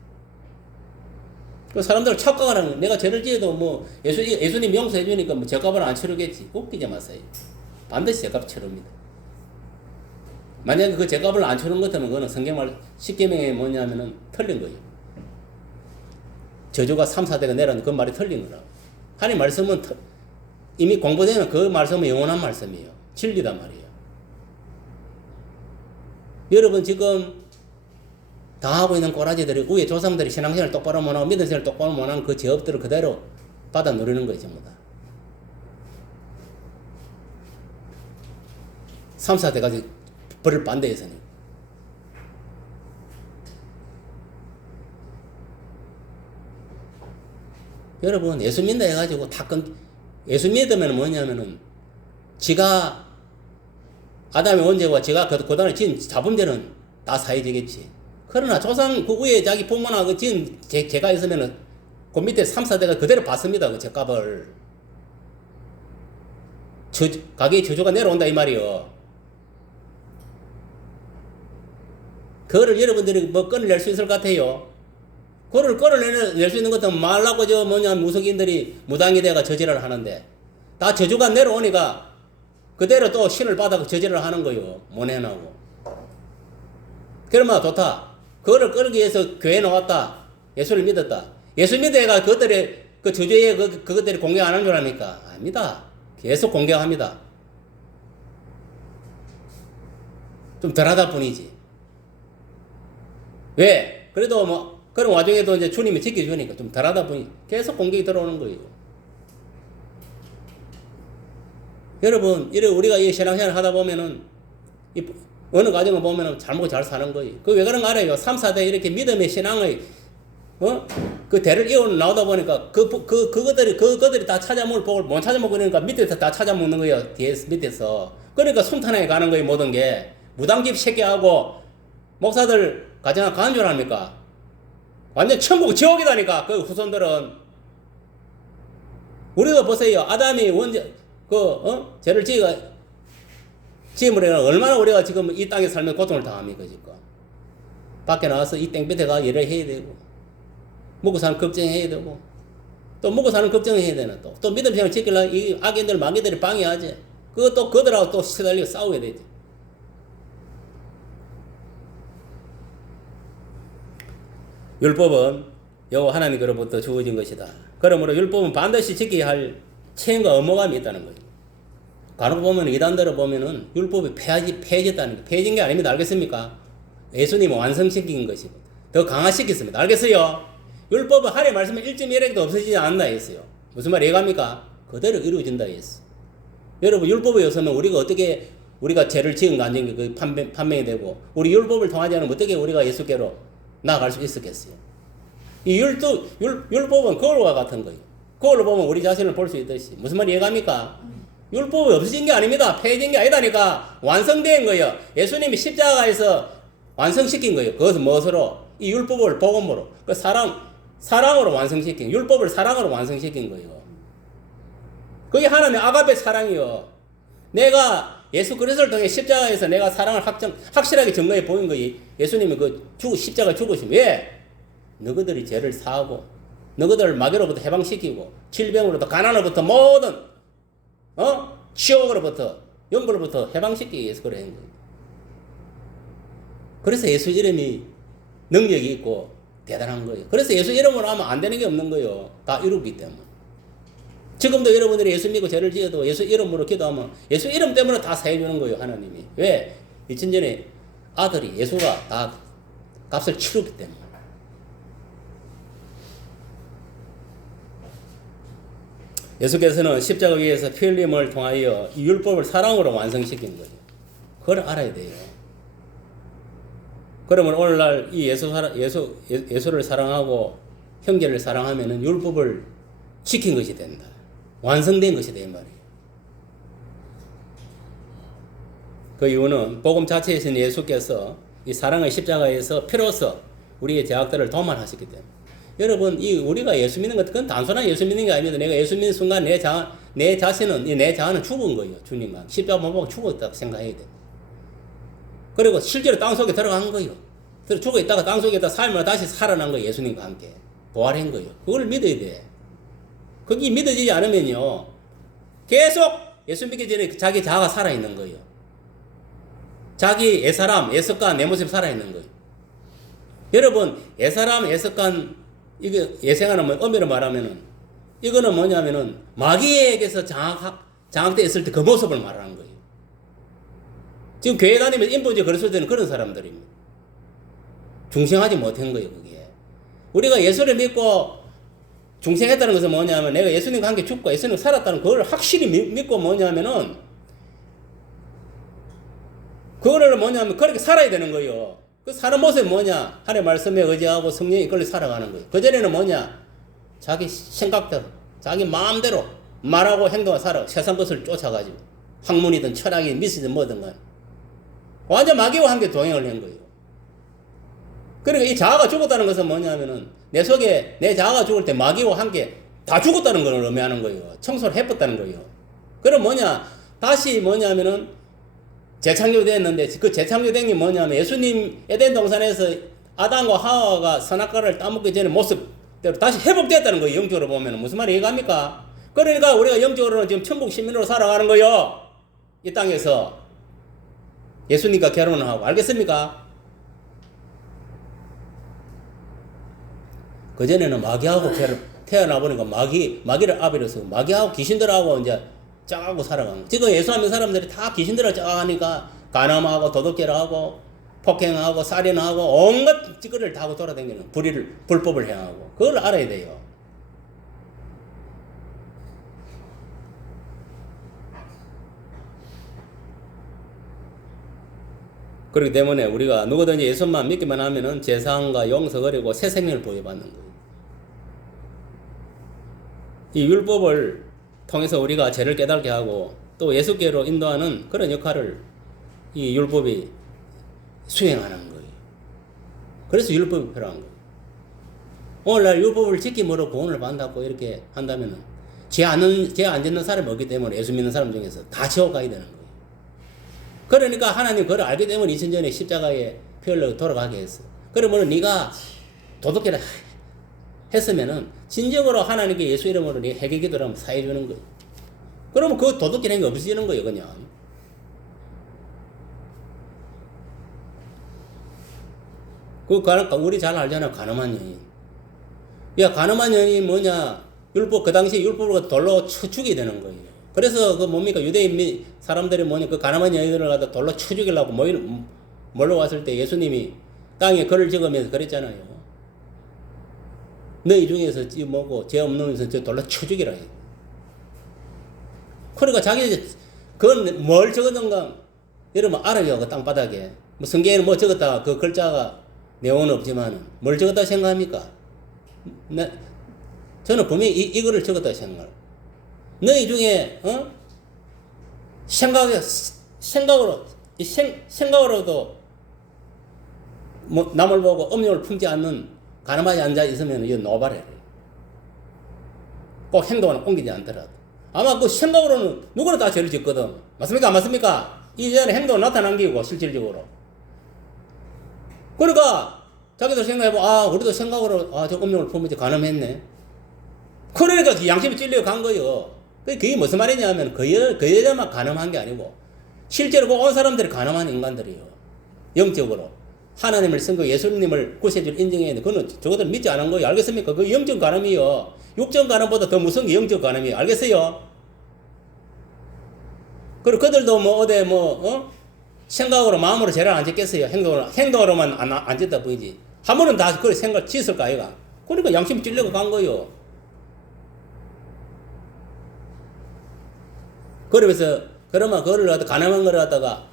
그 사람들 착각하는 거예요. 내가 죄를 지어도 뭐 예수님 용서해 주니까 뭐 죄값을 안 치르겠지. 웃기지 마세요. 반드시 죄값 치릅니다. 만약에 그 죄값을 안 치르는 것 같으면 그거는 성경말 10계명에 뭐냐면은 틀린 거예요. 저주가 3, 4대가 내려는 그 말이 틀린 거라. 하나님 말씀은 이미 공부되면 그 말씀은 영원한 말씀이에요. 진리단 말이에요. 여러분 지금 당하고 있는 꼬라지들이 위에 조상들이 신앙생활을 똑바로 못하고 믿음생활을 똑바로 못하는 그 죄업들을 그대로 받아 누리는 거예요. 전부 다. 3, 4대까지 벌을 반대해서는. 여러분 예수 믿는다 해가지고 예수 믿으면 뭐냐면은 지가 아담의 원죄와 지가 고단을 지은 자범죄는 다 사해지겠지. 그러나 조상 그 위에 자기 부모나 그 지은 죄가 있으면은 그 밑에 3, 4대가 그대로 받습니다. 그 죄값을. 가게의 저주가 내려온다 이 말이요. 그거를 여러분들이 뭐 끊어낼 수 있을 것 같아요. 그거를 끌어낼 수 있는 것은 말라고 무속인들이 무당이 돼가 저지를 하는데 다 저주가 내려오니까 그대로 또 신을 받아 저지를 하는 거요. 못 내나고. 그러면 좋다. 그거를 끌기 위해서 교회에 나왔다. 예수를 믿었다. 예수 믿어가 그것들의 그 저주에 그것들이 공격 안 하는 줄 압니까? 아닙니다. 계속 공격합니다. 좀 덜하다 뿐이지. 왜? 그래도 뭐 그런 와중에도 이제 주님이 지켜주니까 좀 덜하다 보니 계속 공격이 들어오는 거예요. 여러분, 이래 우리가 이 신앙생활 하다 보면은 어느 과정을 보면은 잘 먹고 잘 사는 거예요. 그 왜 그런 거 알아요? 3, 4대 이렇게 믿음의 신앙의 그 대를 이어 나오다 보니까 그것들이 다 찾아먹을 복을 못 찾아먹고 그러니까 밑에서 다 찾아먹는 거예요. 뒤에서 밑에서. 그러니까 순탄하게 가는 거예요. 모든 게 무당집 새끼하고 목사들 가정을 가는 줄 압니까? 완전 천국 지옥이다니까. 그 후손들은. 우리가 보세요. 아담이 죄를 지음으로 얼마나 우리가 지금 이 땅에 살면 고통을 당합니까, 지금. 밖에 나와서 이 땡볕에 가 일을 해야 되고, 먹고 사는 걱정해야 되고, 또 먹고 사는 걱정을 해야 되나, 또 믿음 생활 지키려면 이 악인들, 마귀들이 방해하지. 그것도 그들하고 또 시달리고 싸워야 되지. 율법은 여호와 하나님께로부터 주어진 것이다. 그러므로 율법은 반드시 지켜야 할 책임과 의무감이 있다는 거예요. 간혹 보면 이단들을 보면은 율법이 폐해졌다는 거. 폐해진 게 아닙니다. 알겠습니까? 예수님은 완성시킨 것이고 더 강화시켰습니다. 알겠어요? 율법은 하나님의 말씀은 1.1핵도 없어지지 않는다 했어요. 무슨 말 이해갑니까? 그대로 이루어진다 했어. 여러분 율법에 없으면 우리가 죄를 지은 거 안 지은 게 판명이 되고 우리 율법을 통하지 않으면 어떻게 우리가 예수께로 나아갈 수 있었겠어요. 이 율법은 거울과 같은 거예요. 거울을 보면 우리 자신을 볼 수 있듯이. 무슨 말 이해갑니까? 율법이 없어진 게 아닙니다. 폐해진 게 아니다니까. 완성된 거예요. 예수님이 십자가에서 완성시킨 거예요. 그것은 무엇으로? 이 율법을 복음으로. 그 사랑으로 완성시킨, 율법을 사랑으로 완성시킨 거예요. 그게 하나님의 아가페 사랑이요. 내가 예수 그리스도를 통해 십자가에서 내가 사랑을 확실하게 증거해 보인 거예요. 예수님이 십자가 죽으심. 왜? 너희들이 죄를 사하고, 너희들을 마귀로부터 해방시키고, 질병으로부터, 가난으로부터, 모든, 치욕으로부터, 영부로부터 해방시키기 위해서 그래 한 거예요. 그래서 예수 이름이 능력이 있고, 대단한 거예요. 그래서 예수 이름으로 하면 안 되는 게 없는 거예요. 다 이루기 때문에. 지금도 여러분들이 예수 믿고 죄를 지어도 예수 이름으로 기도하면 예수 이름 때문에 다 사해주는 거예요. 하나님이. 왜? 2000년에 아들이 예수가 다 값을 치르기 때문에. 예수께서는 십자가 위에서 피 흘림을 통하여 이 율법을 사랑으로 완성시킨 거예요. 그걸 알아야 돼요. 그러면 오늘날 이 예수를 사랑하고 형제를 사랑하면은 율법을 지킨 것이 된다. 완성된 것이 된 말이에요. 그 이유는 복음 자체에서는 예수께서 이 사랑의 십자가에서 피로써 우리의 죄악들을 도말하셨기 때문에 여러분, 우리가 예수 믿는 것, 그건 단순한 예수 믿는 게 아닙니다. 내가 예수 믿는 순간 내 자신은, 내 자아는 죽은 거예요. 주님과. 십자가 못 보고 죽었다고 생각해야 돼. 그리고 실제로 땅속에 들어간 거예요. 죽어 있다가 땅속에 있다가 삶을 다시 살아난 거예요. 예수님과 함께. 부활한 거예요. 그걸 믿어야 돼. 그게 믿어지지 않으면요. 계속 예수 믿기 전에 자기 자아가 살아있는 거예요. 자기 옛사람, 옛습관, 내 모습이 살아있는 거예요. 여러분, 옛사람, 옛습관, 이게 예생하는 의미로 말하면은, 이거는 뭐냐면은, 마귀에게서 장악돼 있을 때 그 모습을 말하는 거예요. 지금 교회 다니면서 인본주의 그랬을 때는 그런 사람들입니다. 중생하지 못한 거예요, 그게. 우리가 예수를 믿고 중생했다는 것은 뭐냐면, 내가 예수님과 함께 죽고 예수님 살았다는 그걸 확실히 믿고 뭐냐면은, 그거를 뭐냐면, 그렇게 살아야 되는 거예요. 그 사는 모습이 뭐냐? 하나님의 말씀에 의지하고 성령이 이끌려 살아가는 거예요. 그전에는 뭐냐? 자기 생각대로, 자기 마음대로 말하고 행동하고 살아. 세상 것을 쫓아가지고. 학문이든 철학이든 미시든 뭐든 간에. 완전 마귀와 함께 동행을 한 거예요. 그러니까 이 자아가 죽었다는 것은 뭐냐면은 내 속에 내 자아가 죽을 때 마귀와 함께 다 죽었다는 걸 의미하는 거예요. 청소를 해봤다는 거예요. 그럼 뭐냐? 다시 뭐냐면은 재창조됐는데 그 재창조된 게 뭐냐면 예수님 에덴 동산에서 아담과 하와가 선악과를 따먹기 전에 모습대로 다시 회복됐다는 거예요. 영적으로 보면 무슨 말이 이해갑니까? 그러니까 우리가 영적으로는 지금 천국 시민으로 살아가는 거예요. 이 땅에서 예수님과 결혼을 하고. 알겠습니까? 그전에는 마귀하고 태어나 보니까 마귀를 아비로서 마귀하고 귀신들하고 이제 짱하고 살아가는 거예요. 지금 예수 믿는 사람들이 다 귀신들을 짱하니까 간음하고 도둑질하고 폭행하고 살인하고 온갖 짓거리를 다 하고 돌아다니는 불법을 행하고. 그걸 알아야 돼요. 그렇기 때문에 우리가 누구든지 예수만 믿기만 하면은 제사함과 용서 그리고 새 생명을 보여받는 거예요. 이 율법을 통해서 우리가 죄를 깨닫게 하고 또 예수께로 인도하는 그런 역할을 이 율법이 수행하는 거예요. 그래서 율법이 필요한 거예요. 오늘날 율법을 지킴으로 구원을 받는다고 이렇게 한다면은 죄 안 짓는 사람이 없기 때문에 예수 믿는 사람 중에서 다 지옥 가야 되는 거예요. 그러니까 하나님 그걸 알기 때문에 2000년에 십자가에 피 흘려 돌아가게 했어. 그러면은 네가 도덕질을 했으면은 진정으로 하나님께 예수 이름으로 네 회개 기도를 하면 사해 주는 거예요. 그러면 그 도덕질한 게 없어지는 거예요, 그냥. 우리 잘 알잖아, 가늠한 여인. 야, 가늠한 여인이 뭐냐? 그 당시에 율법으로 돌로 쳐 죽이게 되는 거예요. 그래서 그 뭡니까? 유대인 사람들이 뭐냐? 그 가늠한 여인들을 갖다 돌로 쳐 죽이려고 몰려왔을 때 예수님이 땅에 글을 적으면서 그랬잖아요. 너희 중에서 뭐고 죄 없는 것은 저 돌로 쳐 죽이라. 그러니까 자기 그건 뭘 적었는가 여러분 알아요. 그 땅바닥에 뭐 성경에는 뭐 적었다 그 글자가 내용은 없지만 뭘 적었다 생각합니까? 저는 분명히 이거를 적었다 생각해요. 너희 중에 생각으로도 뭐 남을 보고 음욕을 품지 않는 가늠하지 앉아 있으면 이거 노발해요. 꼭 행동을 옮기지 않더라도. 아마 그 생각으로는 누구나 다 죄를 짓거든. 맞습니까? 안 맞습니까? 이 전에 행동을 나타난 게고 실질적으로. 그러니까 자기도 생각해보 우리도 생각으로 저 음욕을 품지 가늠했네. 그러니까 양심이 찔려 간 거예요. 그게 무슨 말이냐면 그 여자만 가늠한 게 아니고 실제로 그 온 사람들이 가늠한 인간들이에요. 영적으로. 하나님을 선거 예수님을 구세주를 인정해야 돼. 그거는 저것들 믿지 않은 거예요. 알겠습니까? 그 영적 가늠이요. 육적 가늠보다 더 무서운 게 영적 가늠이에요. 알겠어요? 그리고 그들도 생각으로 마음으로 죄를 안 짓겠어요. 행동으로만 안 짓다 보이지. 한 번은 다 그걸 생각 짓을까 아이가. 그러니까 양심이 찔려고 간 거예요. 그러면서 그러면 그거를 갖다 가늠한 거를 갖다가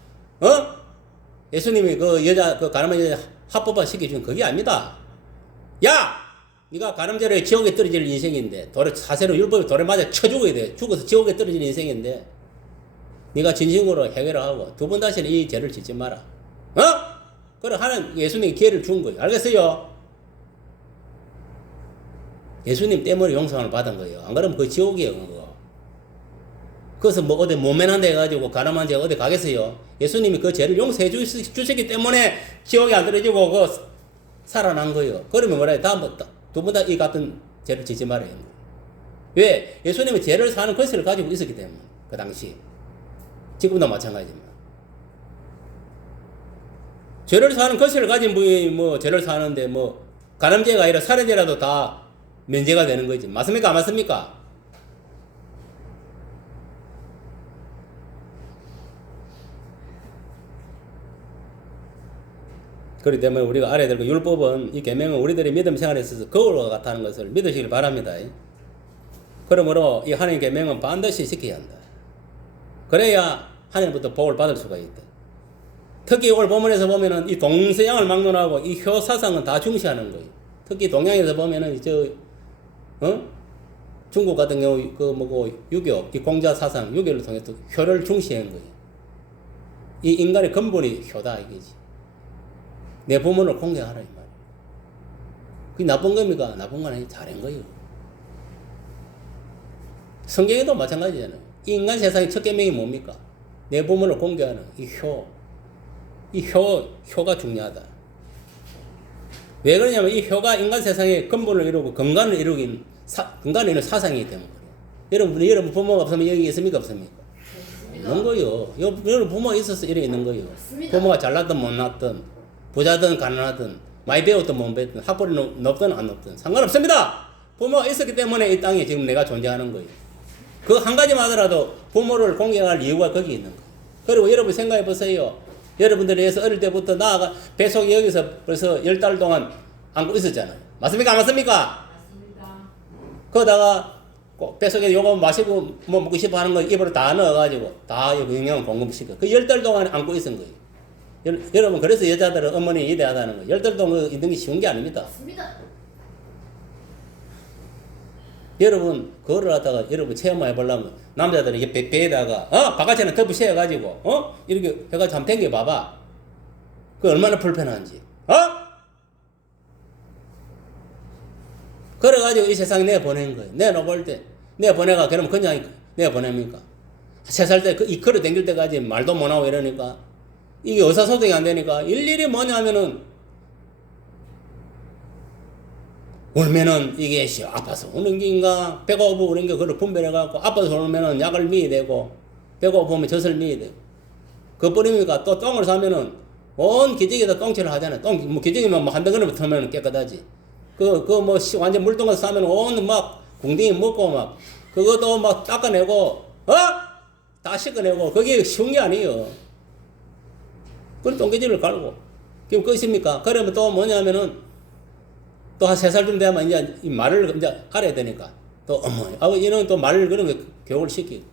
예수님이 그 여자 그 가늠한 여자 합법화 시켜준 그게 아닙니다. 야, 네가 가늠죄로 지옥에 떨어질 인생인데 사세로 율법에 돌에 맞아 쳐 죽어야 돼. 죽어서 지옥에 떨어질 인생인데 네가 진심으로 해결을 하고 두 번 다시는 이 죄를 짓지 마라. 그래 하는 예수님이 기회를 준 거예요. 알겠어요? 예수님 때문에 용서를 받은 거예요. 안 그러면 그 지옥이에요. 그거. 그래서 뭐 어디 모면한 데 가지고 가늠한 데 어디 가겠어요. 예수님이 그 죄를 용서해 주시기 때문에 지옥에 안 떨어지고 그 살아난 거예요. 그러면 뭐라 해? 다음부터 두 번 다 이 같은 죄를 짓지 말아요. 왜? 예수님이 죄를 사는 권세를 가지고 있었기 때문에 그 당시. 지금도 마찬가지입니다. 죄를 사는 권세를 가진 분이 뭐 죄를 사는데 뭐 간음죄가 아니라 살인죄라도 다 면제가 되는 거지. 맞습니까? 안 맞습니까? 그렇기 때문에 우리가 알아야 될 거 율법은 이 계명은 우리들의 믿음 생활에 있어서 거울과 같다는 것을 믿으시길 바랍니다. 그러므로 이 하나님 계명은 반드시 지켜야 한다. 그래야 하나님부터 복을 받을 수가 있다. 특히 오늘 본문에서 보면은 이 동서양을 막론하고 이 효 사상은 다 중시하는 거예요. 특히 동양에서 보면은 중국 같은 경우 그 뭐고 유교, 이 공자 사상, 유교를 통해서 효를 중시하는 거예요. 이 인간의 근본이 효다 이거지. 내 부모를 공경하라 이 말이에요. 그게 나쁜 겁니까? 나쁜 건 아니고 잘한 거예요. 성경에도 마찬가지잖아요. 이 인간 세상의 첫 계명이 뭡니까? 내 부모를 공경하는 이 효. 이 효가 중요하다. 왜 그러냐면 이 효가 인간 세상의 근본을 이루고 근간을 이루는 사상이기 때문에 그래요. 여러분 부모가 없으면 여기 있습니까? 없습니까? 있는 거요. 여러분 부모가 있어서 이래 있는 거요. 부모가 잘났든 못났든 부자든 가난하든 많이 배웠든 못 배웠든 학벌이 높든 안 높든 상관없습니다. 부모가 있었기 때문에 이 땅에 지금 내가 존재하는 거예요. 그 한 가지만 하더라도 부모를 공경할 이유가 거기 있는 거예요. 그리고 여러분 생각해 보세요. 여러분들에 의해서 어릴 때부터 나아가 뱃속에 여기서 벌써 10달 동안 안고 있었잖아요. 맞습니까? 안 맞습니까? 맞습니다. 그러다가 뱃속에 요거 마시고 뭐 먹고 싶어 하는 거 입으로 다 넣어가지고 다 영양을 공급시켜. 그 10달 동안 안고 있은 거예요. 여러분, 그래서 여자들은 어머니 이대하다는 거예요. 10달 동안 있는 게 쉬운 게 아닙니다. 맞습니다. 여러분, 그거를 갖다가 여러분 체험해 보려면 남자들은 이게 배에다가, 바깥에는 덮어 씌워가지고, 이렇게 해가지고 한번 당겨봐봐. 그 얼마나 불편한지, 그래가지고 이 세상에 내보낸 거예요. 내놓을 때, 내보내가, 그러면 그냥 내보냅니까? 3살 때, 이 걸어 당길 때까지 말도 못하고 이러니까, 이게 의사소통이 안 되니까, 일일이 뭐냐면은, 울면은 이게 아파서 우는 게인가, 배가 고프고 그런 게 그걸 분별해갖고, 아파서 울면은 약을 미야 되고, 배가 고프면 젖을 미야 되고, 그뿐입니까? 또 똥을 싸면은, 온 기저귀에다 똥칠을 하잖아요. 뭐 기저귀만 뭐 한 덩어리만 털면 깨끗하지. 뭐 완전 물똥을 싸면 온 막 궁둥이 먹고 막, 그것도 막 닦아내고, 다 씻어내고, 그게 쉬운 게 아니에요. 그걸 똥개질을 갈고. 그럼 끝입니까? 그러면 또 뭐냐면은, 또 한 3살쯤 되면 이제 이 말을 이제 알아야 되니까. 또 이런 또 말을 그런 거 교육을 시키고.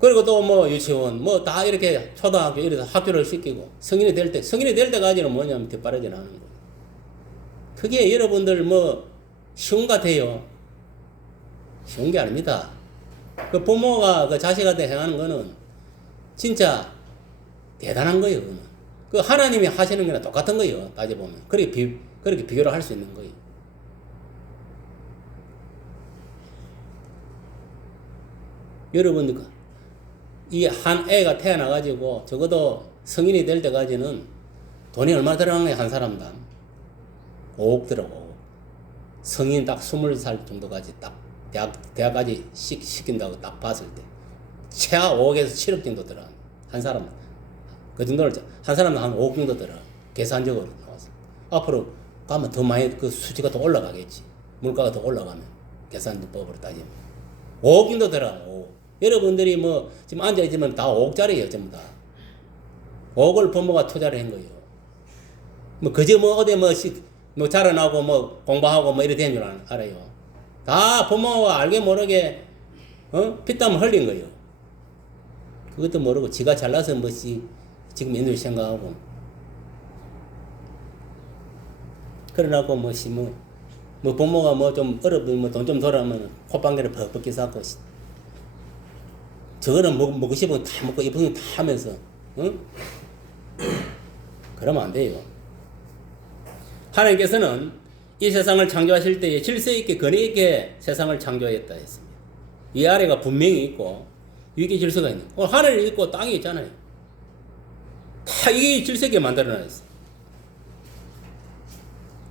그리고 또 뭐 유치원, 뭐 다 이렇게 초등학교 이래서 학교를 시키고. 성인이 될 때까지는 뭐냐면 뒷바라지 나는 거예요. 그게 여러분들 뭐 쉬운 것 같아요. 쉬운 게 아닙니다. 그 부모가 그 자식한테 행하는 거는 진짜 대단한 거예요. 그거는. 그 하나님이 하시는 거랑 똑같은 거예요. 따져보면. 그렇게 비교를 할 수 있는 거예요. 여러분, 이 한 애가 태어나가지고 적어도 성인이 될 때까지는 돈이 얼마 들어가는 거예요, 한 사람당? 5억 들어가고. 성인 딱 20살 정도까지 딱 대학까지 시킨다고 딱 봤을 때. 최하 5억에서 7억 정도 들어가요. 한 사람당. 그 정도를, 한 사람은 한 5억 정도 들어. 계산적으로 나와서. 앞으로 가면 더 많이, 그 수치가 더 올라가겠지. 물가가 더 올라가면. 계산법으로 따지면. 5억 정도 들어가요. 5억. 여러분들이 뭐, 지금 앉아있지만 다 5억짜리예요, 전부 다. 5억을 부모가 투자를 한 거예요. 뭐, 그저 뭐, 어디 뭐, 자라나고 뭐, 공부하고 뭐, 이래 되는 줄 알아요. 다 부모가 알게 모르게, 피땀을 흘린 거예요. 그것도 모르고, 지가 잘나서 뭐지, 지금 있는 생각하고. 그러나고 뭐 부모가 뭐 좀 어렵면 뭐 돈 좀 돌아오면 콧방귀를 퍽퍽히 쌓고, 저거는 먹고 싶으면 다 먹고 이쁜 거 다 하면서, 그러면 안 돼요. 하나님께서는 이 세상을 창조하실 때에 질서 있게 권위 있게 세상을 창조했다 했습니다. 이 아래가 분명히 있고 위계 질서가 있는. 하늘이 있고 땅이 있잖아요. 다 이게 질서 있게 만들어놨어요.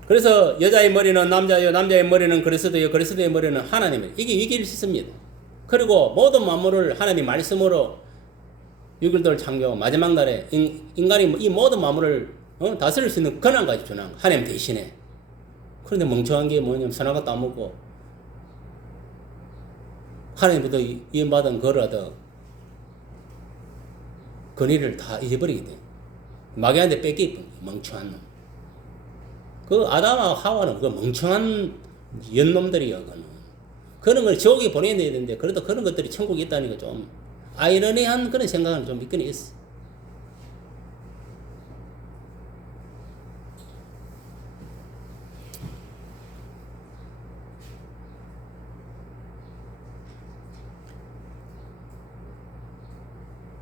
그래서 여자의 머리는 남자요, 남자의 머리는 그리스도요, 그리스도의 머리는 하나님이에요. 이게 위계 질서입니다. 그리고 모든 만물을 하나님 말씀으로 6일도를 창조 마지막 날에 인간이 이 모든 만물을 다스릴 수 있는 권한까지 주는 하나님 대신에. 그런데 멍청한 게 뭐냐면 선악과 따먹고 하나님부터 이음받은 거라도 권위를 다 잊어버리게 돼. 마귀한테 뺏기 멍청한 놈. 그 아담하고 하와는 그 멍청한 연놈들이야. 그런 걸 지옥에 보내야 되는데 그래도 그런 것들이 천국에 있다니까 좀 아이러니한 그런 생각은 좀 있긴 있어.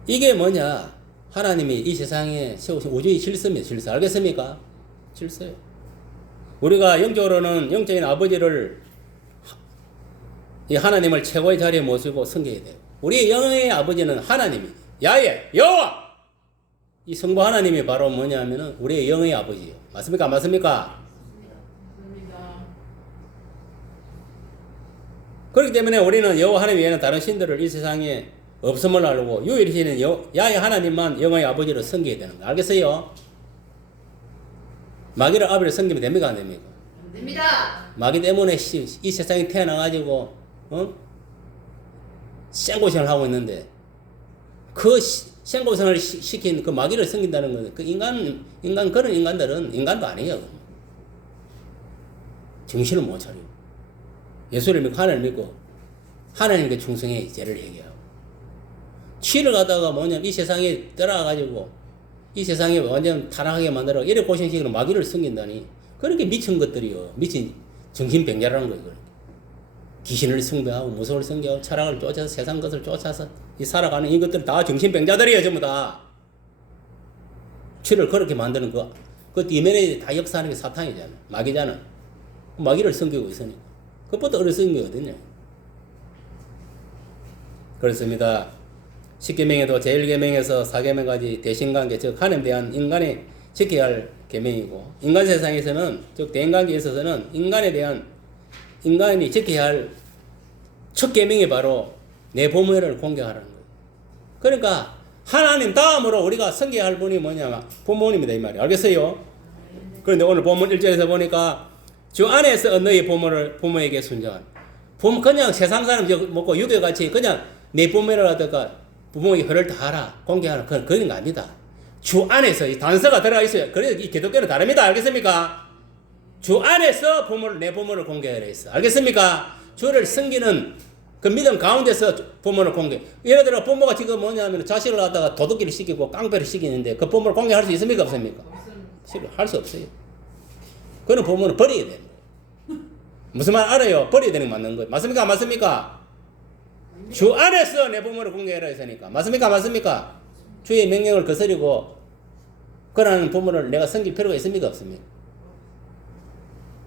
이게 뭐냐? 하나님이 이 세상에 세우신 우주의 질서입니다. 질서. 알겠습니까? 질서예요. 우리가 영적으로는 영적인 아버지를 이 하나님을 최고의 자리에 모시고 섬겨야 돼요. 우리의 영의 아버지는 하나님이 야훼 여호와. 이 성부 하나님이 바로 뭐냐면은 우리의 영의 아버지예요. 맞습니까? 맞습니까? 맞습니다. 그렇기 때문에 우리는 여호와 하나님 외에는 다른 신들을 이 세상에 없음을 알고 유일하신 야훼 하나님만 영의 아버지로 섬겨야 되는 거 알겠어요? 마귀를 아버지로 섬기면 됩니까? 안 됩니까? 안 됩니다. 마귀 때문에 이 세상에 태어나가지고 생고생을 하고 있는데 그 생고생을 시킨 그 마귀를 섬긴다는 건 그 인간 그런 인간들은 인간도 아니에요. 정신을 못 차리고 예수를 믿고 하나님을 믿고 하나님께 충성해 죄를 얘기하고 치를 가다가 뭐냐면 이 세상에 떠나가지고 이 세상에 완전 타락하게 만들어 이래 고생시키는 마귀를 섬긴다니 그렇게 미친 것들이요. 미친 정신병자라는 거예요. 귀신을 숭배하고 무서움을 섬기고 철학을 쫓아서 세상 것을 쫓아서 이 살아가는 이것들 다 정신병자들이에요. 전부 다. 치를 그렇게 만드는 그 이면에 다 역사하는 게 사탄이잖아. 마귀잖아. 마귀를 섬기고 있으니까. 그것보다 어리석은 게 어딨냐. 그렇습니다. 10계명에도 제1계명에서 4계명까지 대신관계 즉 하나님에 대한 인간이 지켜야 할 계명이고 인간 세상에서는 즉 대인관계에 있어서는 인간에 대한 인간이 지켜야 할 첫 계명이 바로 내 부모를 공경하라는 거예요. 그러니까 하나님 다음으로 우리가 섬겨야 할 분이 뭐냐면 부모님이다 이 말이에요. 알겠어요? 그런데 오늘 본문 1절에서 보니까 주 안에서 너희 부모에게 순종하라. 부모 그냥 세상 사람 먹고 유교같이 그냥 내 부모를 하다가 부모에게 혀를 다하라 공경하라 그런 거 아니다. 주 안에서 이 단서가 들어가 있어요. 그래서 이 기독교는 다릅니다. 알겠습니까? 주 안에서 내 부모를 공경하라 했어. 알겠습니까? 주를 섬기는 그 믿음 가운데서 부모를 공경. 예를 들어 부모가 지금 뭐냐면 자식을 갖다가 도둑질을 시키고 깡패를 시키는데 그 부모를 공경할 수 있습니까? 없습니까? 할 수 없어요. 그는 부모는 버려야 되는 거예요. 무슨 말 알아요? 버려야 되는 게 맞는 거예요. 맞습니까? 맞습니까? 주 안에서 내 부모를 공경해라 했으니까. 맞습니까? 맞습니까? 주의 명령을 거스리고 그러는 부모를 내가 섬길 필요가 있습니까? 없습니까?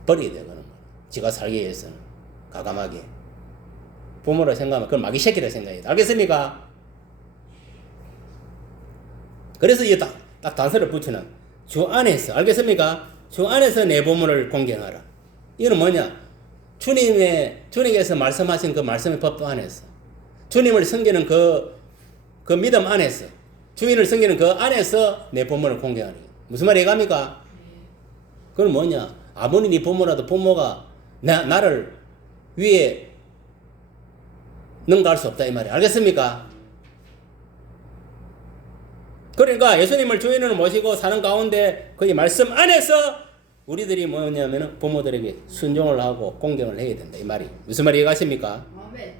버려야 돼, 그런 거. 지가 살기 위해서는. 가감하게. 부모를 생각하면 그걸 마귀 새끼라 생각해야 돼. 알겠습니까? 그래서 이게 딱 단서를 붙이는 주 안에서. 알겠습니까? 주 안에서 내 부모를 공경하라. 이건 뭐냐? 주님께서 말씀하신 그 말씀의 법도 안에서. 주님을 섬기는 그 믿음 안에서. 주인을 섬기는 그 안에서 내 부모를 공경하라. 무슨 말 이해갑니까? 그건 뭐냐? 아무리 네 부모라도 부모가 나를 위에 능가할 수 없다 이 말이에요. 알겠습니까? 그러니까 예수님을 주인으로 모시고 사는 가운데 그 말씀 안에서 우리들이 뭐냐면 부모들에게 순종을 하고 공경을 해야 된다 이 말이. 무슨 말 이해가십니까? 아멘.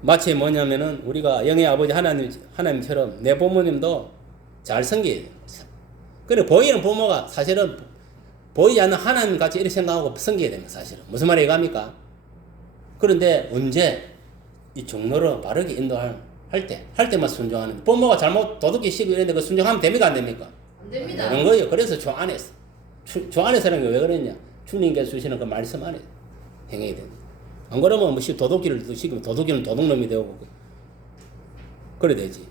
마치 뭐냐면은 우리가 영의 아버지 하나님처럼 내 부모님도 잘 섬겨야 돼요. 그래 보이는 부모가 사실은 보이지 않는 하나님 같이 이렇게 생각하고 섬겨야 됩니다. 사실은 무슨 말이 이해갑니까? 그런데 언제 이 종로로 바르게 인도할 때만 순종하는 부모가 잘못 도둑질 시키고 이랬는데 그 순종하면 됩니까? 안 됩니까? 안 됩니다. 그런 거예요. 그래서 주 안에서 주 안에서라는 게 왜 그랬냐? 주님께서 주시는 그 말씀 안에 행해야 된다. 안 그러면 뭐 도둑질을 시키면 도둑질은 도둑놈이 되고 그래 되지.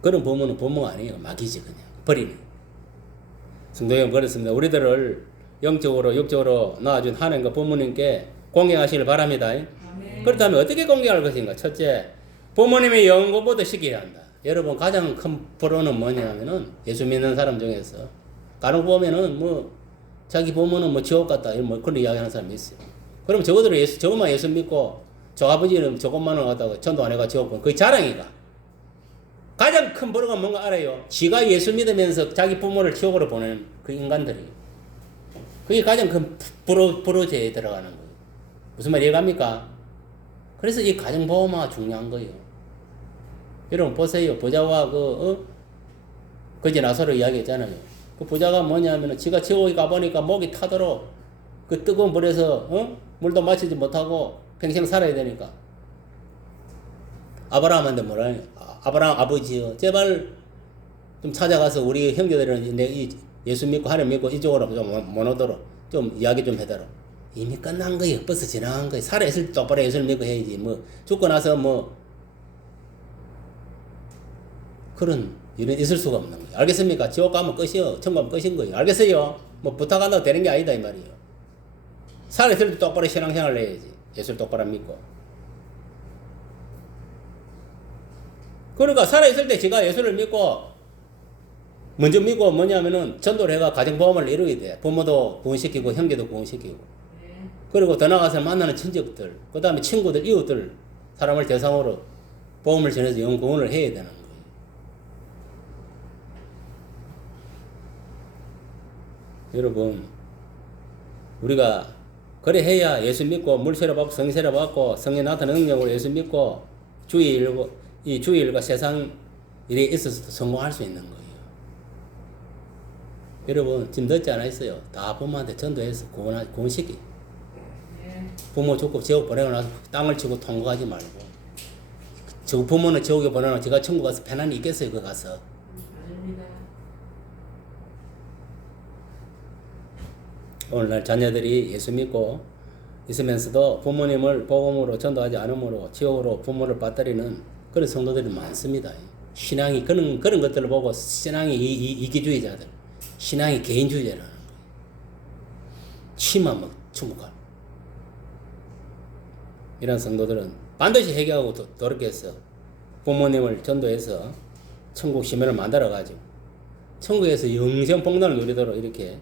그런 부모는 부모가 아니에요. 막이지 그냥 버리는. 성도 여러분 그렇습니다. 우리들을 영적으로 육적으로 낳아준 하나님과 부모님께 공경하시길 바랍니다. 그렇다면 어떻게 공경할 것인가? 첫째, 부모님의 영공부터 시켜야 한다. 여러분 가장 큰 프로는 뭐냐면은 예수 믿는 사람 중에서 간혹 보면은 뭐 자기 부모는 뭐 지옥 같다 이런 뭐 그런 이야기하는 사람이 있어요. 그럼 저거들은 저것만 예수 믿고 저 아버지는 저것만을 갖다가 전도 안 해가 지옥 가 그게 자랑이가. 가장 큰 프로가 뭔가 알아요? 지가 예수 믿으면서 자기 부모를 지옥으로 보내는 그 인간들이. 그게 가장 큰 프로제에 들어가는 거예요. 무슨 말 이해갑니까? 그래서 이 가정보호가 중요한 거예요. 여러분 보세요. 부자와 그제 나사로 이야기했잖아요. 그 부자가 뭐냐면은 지가 지옥에 가보니까 목이 타도록 그 뜨거운 물에서 물도 마시지 못하고 평생 살아야 되니까. 아브라함한테 뭐라 해요? 아브라함 아버지요. 제발 좀 찾아가서 우리 형제들은 예수 믿고 하나님 믿고 이쪽으로 좀 못 오도록 좀 이야기 좀 해달라. 이미 끝난 거예요. 벌써 지나간 거예요. 살아있을 때 똑바로 예수를 믿고 해야지. 뭐 죽고 나서 뭐 그런 일은 있을 수가 없는 거예요. 알겠습니까? 지옥 가면 끝이요. 천국 가면 끝인 거예요. 알겠어요? 뭐 부탁한다고 되는 게 아니다 이 말이에요. 살아있을 때 똑바로 신앙생활을 해야지. 예수를 똑바로 믿고. 그러니까 살아있을 때 제가 예수를 믿고 먼저 믿고 뭐냐면은 전도를 해가 가정보험을 이루어야 돼. 부모도 구원시키고 형제도 구원시키고. 그리고 더 나가서 만나는 친척들, 그 다음에 친구들, 이웃들 사람을 대상으로 보험을 전해서 영구원을 해야 되는 거예요. 여러분 우리가 그래 해야 예수 믿고 물세례 받고 성세례 받고 성령 나타나는 능력으로 예수 믿고 이 주일과 세상 일에 있어서도 성공할 수 있는 거예요. 여러분 지금 늦지 않아 있어요. 다 부모한테 전도해서 구원시키. 부모 죽고 지옥 보내고 나서 땅을 치고 통곡하지 말고 저 부모는 지옥에 보내고 제가 천국 가서 편안히 있겠어요. 그 가서. 오늘날 자녀들이 예수 믿고 있으면서도 부모님을 복음으로 전도하지 않으므로 지옥으로 부모를 빠뜨리는 그런 성도들이 많습니다. 신앙이 그런 것들을 보고 신앙이 이기주의자들, 신앙이 개인주의자라는 거예요. 치만 막 충국할. 이런 성도들은 반드시 회개하고 돌이켜서 부모님을 전도해서 천국 시민을 만들어가지고 천국에서 영생 복락을 누리도록 이렇게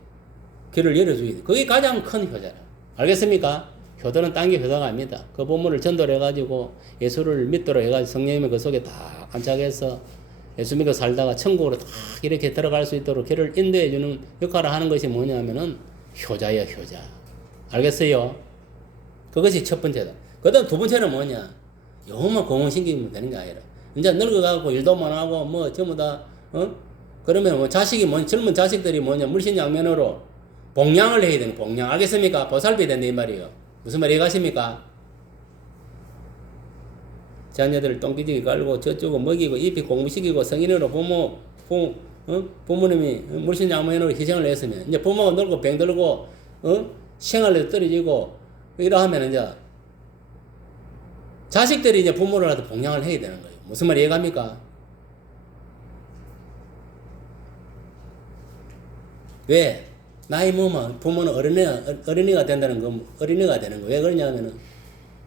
길을 열어줘야 돼. 그게 가장 큰 효자라. 알겠습니까? 효도는 딴 게 효도가 아닙니다. 그 부모를 전도를 해가지고 예수를 믿도록 해가지고 성령님이 그 속에 다 안착해서 예수 믿고 살다가 천국으로 딱 이렇게 들어갈 수 있도록 길을 인도해주는 역할을 하는 것이 뭐냐면은 효자야, 효자. 알겠어요? 그것이 첫 번째다. 그 다음 두 번째는 뭐냐? 영혼만 공헌시키면 되는 게 아니라 이제 늙어가고 일도 못 하고 뭐 전부 다 그러면 뭐 자식이 젊은 자식들이 뭐냐 물신양면으로 봉양을 해야 되는 봉양. 알겠습니까? 보살펴야 된다 이 말이에요. 무슨 말 이해가십니까? 자녀들을 똥기지게 깔고 저쪽은 먹이고 입히 공부시키고 성인으로 부모님이 물신양면으로 희생을 했으면 이제 부모가 늙고 병들고 생활에도 떨어지고 이러하면 이제 자식들이 이제 부모를 하도 봉양을 해야 되는 거예요. 무슨 말 이해갑니까? 왜? 나이 먹으면 부모는 어린이가 된다는 거, 어린이가 되는 거. 왜 그러냐면은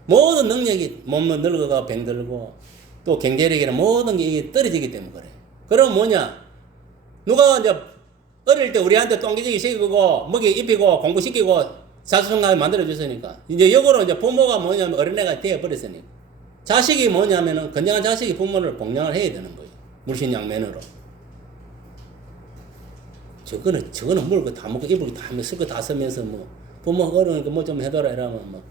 모든 능력이 몸은 늙어가 병들고 또 경제력이나 모든 게 이게 떨어지기 때문에 그래. 그럼 뭐냐? 누가 이제 어릴 때 우리한테 똥기지기 시키고 먹이 입히고 공부시키고 자수성가하게 만들어줬으니까 이제 역으로 이제 부모가 뭐냐면 어린애가 되어버렸으니까 자식이 뭐냐면은 건강한 자식이 부모를 봉양을 해야 되는 거예요. 물신양면으로. 저거는 물고 다 먹고 입을 다 먹고 쓸 거 다 쓰면서 뭐 부모 어려우니까 뭐 좀 해둬라 이러면 뭐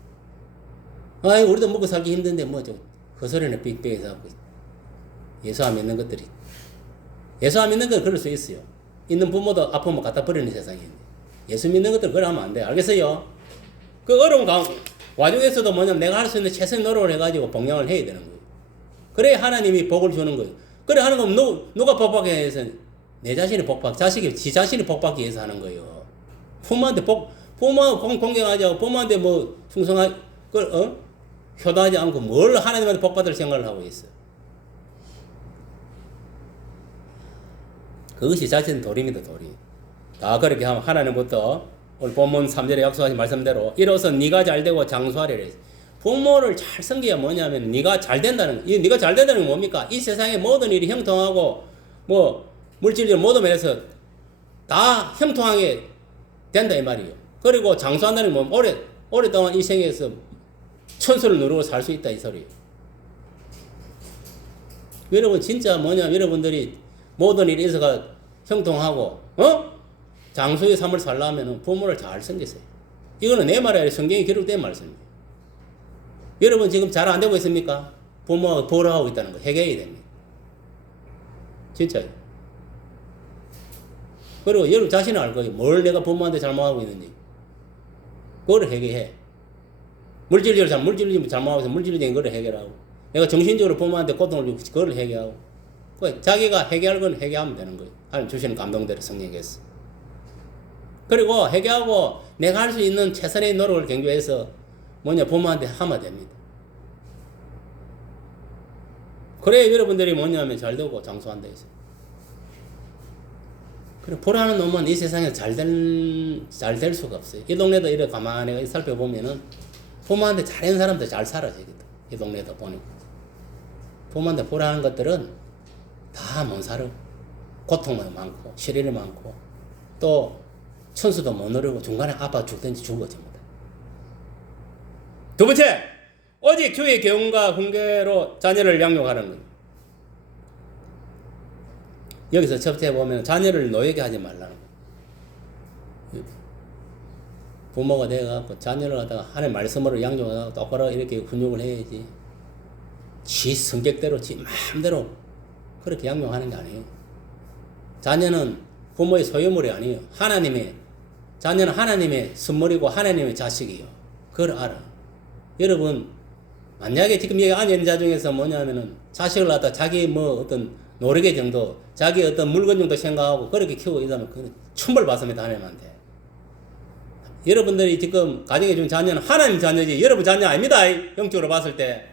아이 우리도 먹고 살기 힘든데 뭐 좀 헛소리는 삑삑해서 예수 안 믿는 것들이 예수 안 믿는 건 그럴 수 있어요. 있는 부모도 아프면 갖다 버리는 세상인데 예수 믿는 것들 그래 하면 안 돼. 알겠어요? 그 어려운 와중에서도 뭐냐면 내가 할 수 있는 최선의 노력을 해가지고 봉양을 해야 되는 거예요. 그래야 하나님이 복을 주는 거예요. 그래 하는 건 누가 복받게 해서 내 자신이 복받, 지 자신이 복받기 위해서 하는 거예요. 부모한테 부모 공경하지 않고 부모한테 뭐 충성할 걸 효도하지 않고 뭘 하나님한테 복받을 생각을 하고 있어. 그것이 자신 도리입니다. 도리. 다 그렇게 하면 하나님부터 오늘 본문 3절에 약속하신 말씀대로 이로써 네가 잘되고 장수하리라. 부모를 잘 섬기야 뭐냐면 네가 잘 된다는 이 네가 잘 된다는 게 뭡니까? 이 세상의 모든 일이 형통하고 뭐 물질적 모든 면에서 다 형통하게 된다 이 말이에요. 그리고 장수한다는 건 오랫동안 이 생에서 천수를 누르고 살 수 있다 이 소리예요. 여러분 진짜 뭐냐 여러분들이 모든 일이 있어가 형통하고 장수의 삶을 살려면 부모를 잘 섬기세요. 이거는 내 말이 아니라 성경에 기록된 말씀입니다. 여러분 지금 잘 안 되고 있습니까? 부모가 보호하고 있다는 거 회개해야 됩니다. 진짜요. 그리고 여러분 자신은 알 거예요. 뭘 내가 부모한테 잘못하고 있는지. 그거를 회개해. 물질적으로 잘못하고 있으면 물질적인 거를 해결하고 내가 정신적으로 부모한테 고통을 주고 그걸 회개하고 자기가 회개할 건 회개하면 되는 거예요. 하나님 주시는 감동대로 성령께서. 그리고 회개하고 내가 할 수 있는 최선의 노력을 경주해서 부모한테 하면 됩니다. 그래야 여러분들이 뭐냐면 잘되고 장수한다 해서. 그래 보라는 놈은 이 세상에 잘 될 수가 없어요. 이 동네도 이렇게 가만히 살펴보면은 부모한테 잘하는 사람도 잘 살아지거든. 이 동네도 보니까. 부모한테 보라는 것들은 다 못 살아. 고통만 많고 시련이 많고 또 천수도 못 누리고 중간에 아파 죽든지 죽어집니다. 두 번째, 오직 주의 교훈과 훈계로 자녀를 양육하는 겁니다. 여기서 첫째 보면 자녀를 노예게 하지 말라는 거예요. 부모가 돼갖고 자녀를 갖다가 하나님 말씀으로 양육하고 똑바로 이렇게 훈육을 해야지. 지 성격대로 지 마음대로 그렇게 양육하는 게 아니에요. 자녀는 부모의 소유물이 아니에요. 자녀는 하나님의 선물이고 하나님의 자식이에요. 그걸 알아. 여러분 만약에 지금 여기 앉아있는 자 중에서 뭐냐면은 자식을 갖다 자기 어떤 노력의 정도 자기 어떤 물건 정도 생각하고 그렇게 키우고 이러면 그건 천벌 받습니다. 하나님한테. 여러분들이 지금 가정에 준 자녀는 하나님 자녀지 여러분 자녀 아닙니다. 영적으로 봤을 때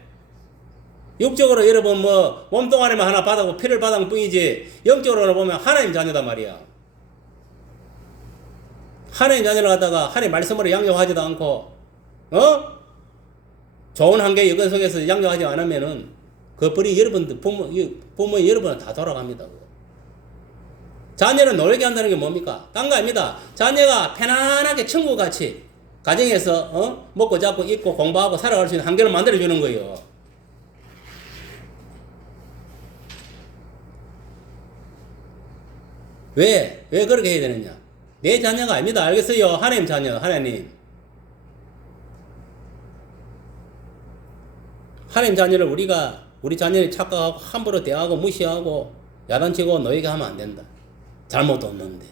육적으로 여러분 몸뚱아리만 하나 받아고 피를 받은 뿐이지 영적으로 보면 하나님 자녀단 말이야. 하나님 자녀를 갖다가 하나님 말씀으로 양육하지도 않고 좋은 환경 여건 속에서 양육하지 않으면은 그 벌이 여러분들 부모 여러분은 다 돌아갑니다. 자녀를 놀게 한다는 게 뭡니까? 딴 거 아닙니다. 자녀가 편안하게 천국같이 가정에서 먹고 잡고 입고 공부하고 살아갈 수 있는 환경을 만들어주는 거예요. 왜 그렇게 해야 되느냐? 내 자녀가 아닙니다. 알겠어요? 하나님 자녀, 하나님 자녀를 우리 자녀를 착각하고 함부로 대하고 무시하고 야단치고 노예게 하면 안 된다. 잘못도 없는데.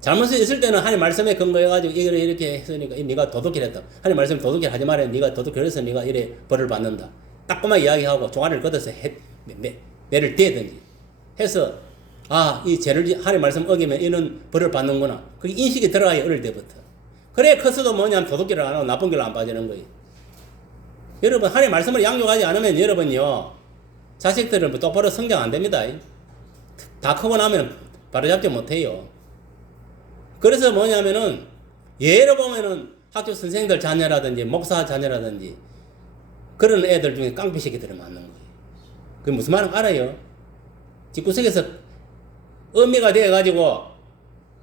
잘못이 있을 때는 하나님 말씀에 근거해가지고 이렇게 했으니까 네가 도둑질했다. 하나님 말씀 도둑질 하지 말아야 네가 도둑질해서 네가 이래 벌을 받는다. 따끔하게 이야기하고 종아리를 걷어서 매를 대든지 해서 이 죄를 하나님 말씀 어기면 이는 벌을 받는구나. 그게 인식이 들어가야 어릴 때부터. 그래 커서도 뭐냐면 도둑질을 안 하고 나쁜 길로 안 빠지는 거예요. 여러분 하나님 말씀을 양육하지 않으면 여러분요 자식들은 똑바로 성장 안 됩니다. 다 크고 나면 바로잡지 못해요. 그래서 뭐냐면은 예를 보면은 학교 선생님들 자녀라든지 목사 자녀라든지 그런 애들 중에 깡패 새끼들을 맞는 거예요. 그게 무슨 말인지 알아요? 집구석에서 엄미가 돼가지고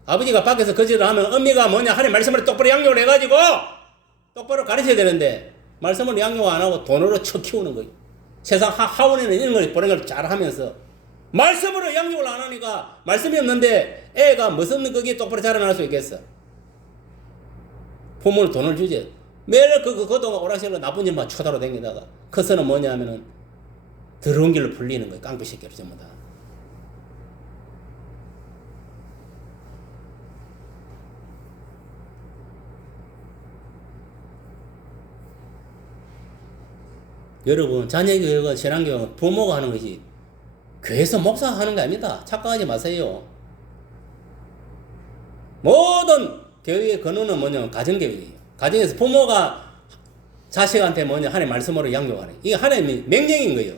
아버지가 밖에서 거짓을 하면 엄미가 하나님 말씀을 똑바로 양육을 해가지고 똑바로 가르쳐야 되는데 말씀을 양육 안 하고 돈으로 쳐 키우는 거예요. 세상 하원에는 이런 걸 보는 걸 잘 하면서 말씀으로 양육을 안 하니까 말씀이 없는데 애가 무슨 거기에 똑바로 자라날 수 있겠어. 부모는 돈을 주지. 매일 그동안 오락실로 나쁜 짓만 쳐다로 다니다가 커서는 뭐냐면은 더러운 길로 풀리는 거예요. 깡패 새끼를 전부 다. 여러분 자녀교육은 신앙교육은 부모가 하는 것이 교회에서 목사가 하는 게 아닙니다. 착각하지 마세요. 모든 교육의 근원은 뭐냐면 가정교육이에요. 가정에서 부모가 자식한테 뭐냐 하나님 말씀으로 양육하는 이게 하나님의 명령인 거예요.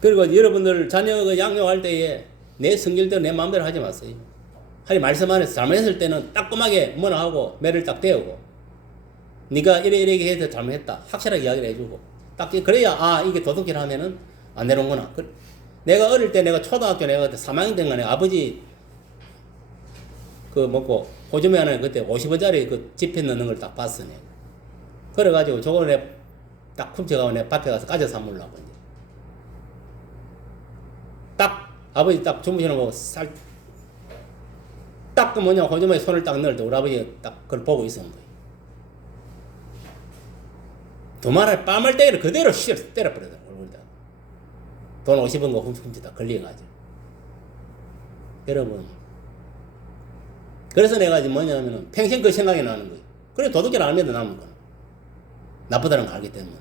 그리고 여러분들 자녀가 양육할 때에 내 성질대로 내 마음대로 하지 마세요. 하나님 말씀 안에서 잘못했을 때는 따끔하게 뭐나 하고 매를 딱 대우고 네가 이래 해서 잘못했다 확실하게 이야기를 해주고 딱 그래야 아 이게 도덕질 하면은 안 되는구나. 내가 어릴 때 내가 초등학교 내가 3학년 된 거네 아버지 그 먹고 호주머니 안에 그때 50원짜리 그 지폐 넣는 걸 딱 봤으네. 그래가지고 저걸 딱 훔쳐가고 내 밭에 가서 가져 사물라고 이제 딱 아버지 딱 주무시는 거 딱 그 뭐냐 호주머니 손을 딱 넣을 때 우리 아버지 딱 그걸 보고 있었는 거예요. 두 마리 빠물떼기를 그대로 때려버리더라고. 돈 50원 거 훔치다 걸려가지고. 여러분. 그래서 내가 지금 뭐냐면은 평생 그 생각이 나는 거예요. 그래 도둑질 안 하면 남은 거는. 나쁘다는 걸 알기 때문에.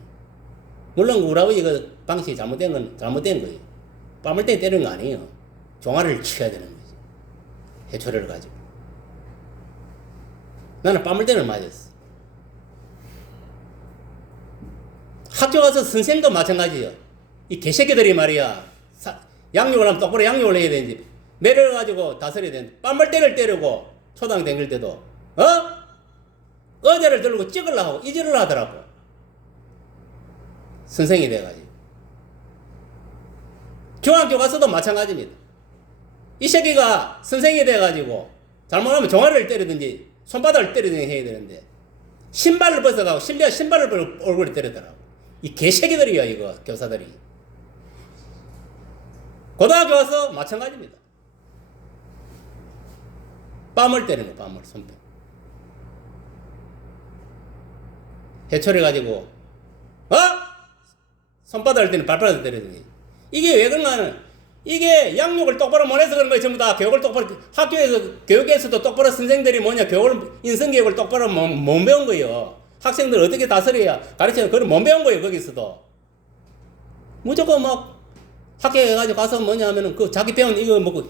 물론 우리 아버지 그 방식이 잘못된 건 잘못된 거예요. 빠물떼기 때리는 거 아니에요. 종아리를 쳐야 되는 거지. 해초리를 가지고. 나는 빠물떼기를 맞았어. 학교 가서 선생도 마찬가지예요. 이 개새끼들이 말이야. 양육을 하면 똑바로 양육을 해야 되는지 매를 가지고 다스려야 되는데 빠물떼기를 때리고 초등 다닐 때도 어제를 들고 찍으려고 하고 이질을 하더라고. 선생이 돼가지고. 중학교 가서도 마찬가지입니다. 이 새끼가 선생이 돼가지고 잘못하면 종아리를 때리든지 손바닥을 때리든지 해야 되는데 신발을 벗어가고 심지어 신발을 벗어 얼굴에 때리더라고. 이 개새끼들이야 이거 교사들이. 고등학교 와서 마찬가지입니다. 뺨을 때리는 거 뺨을 손톱. 해초리 가지고 손바닥을 때리는 발바닥을 때리더니 이게 왜 그런가 하는 이게 양육을 똑바로 못해서 그런 거예요. 전부 다 교육을 똑바로 학교에서 교육에서도 똑바로 선생들이 뭐냐 교육을 인성교육을 똑바로 못 배운 거예요. 학생들 어떻게 다스려야 가르치는 그걸 못 배운 거예요. 거기서도 무조건 막 학교에 가서 뭐냐 하면은 그 자기 배운 이거 뭐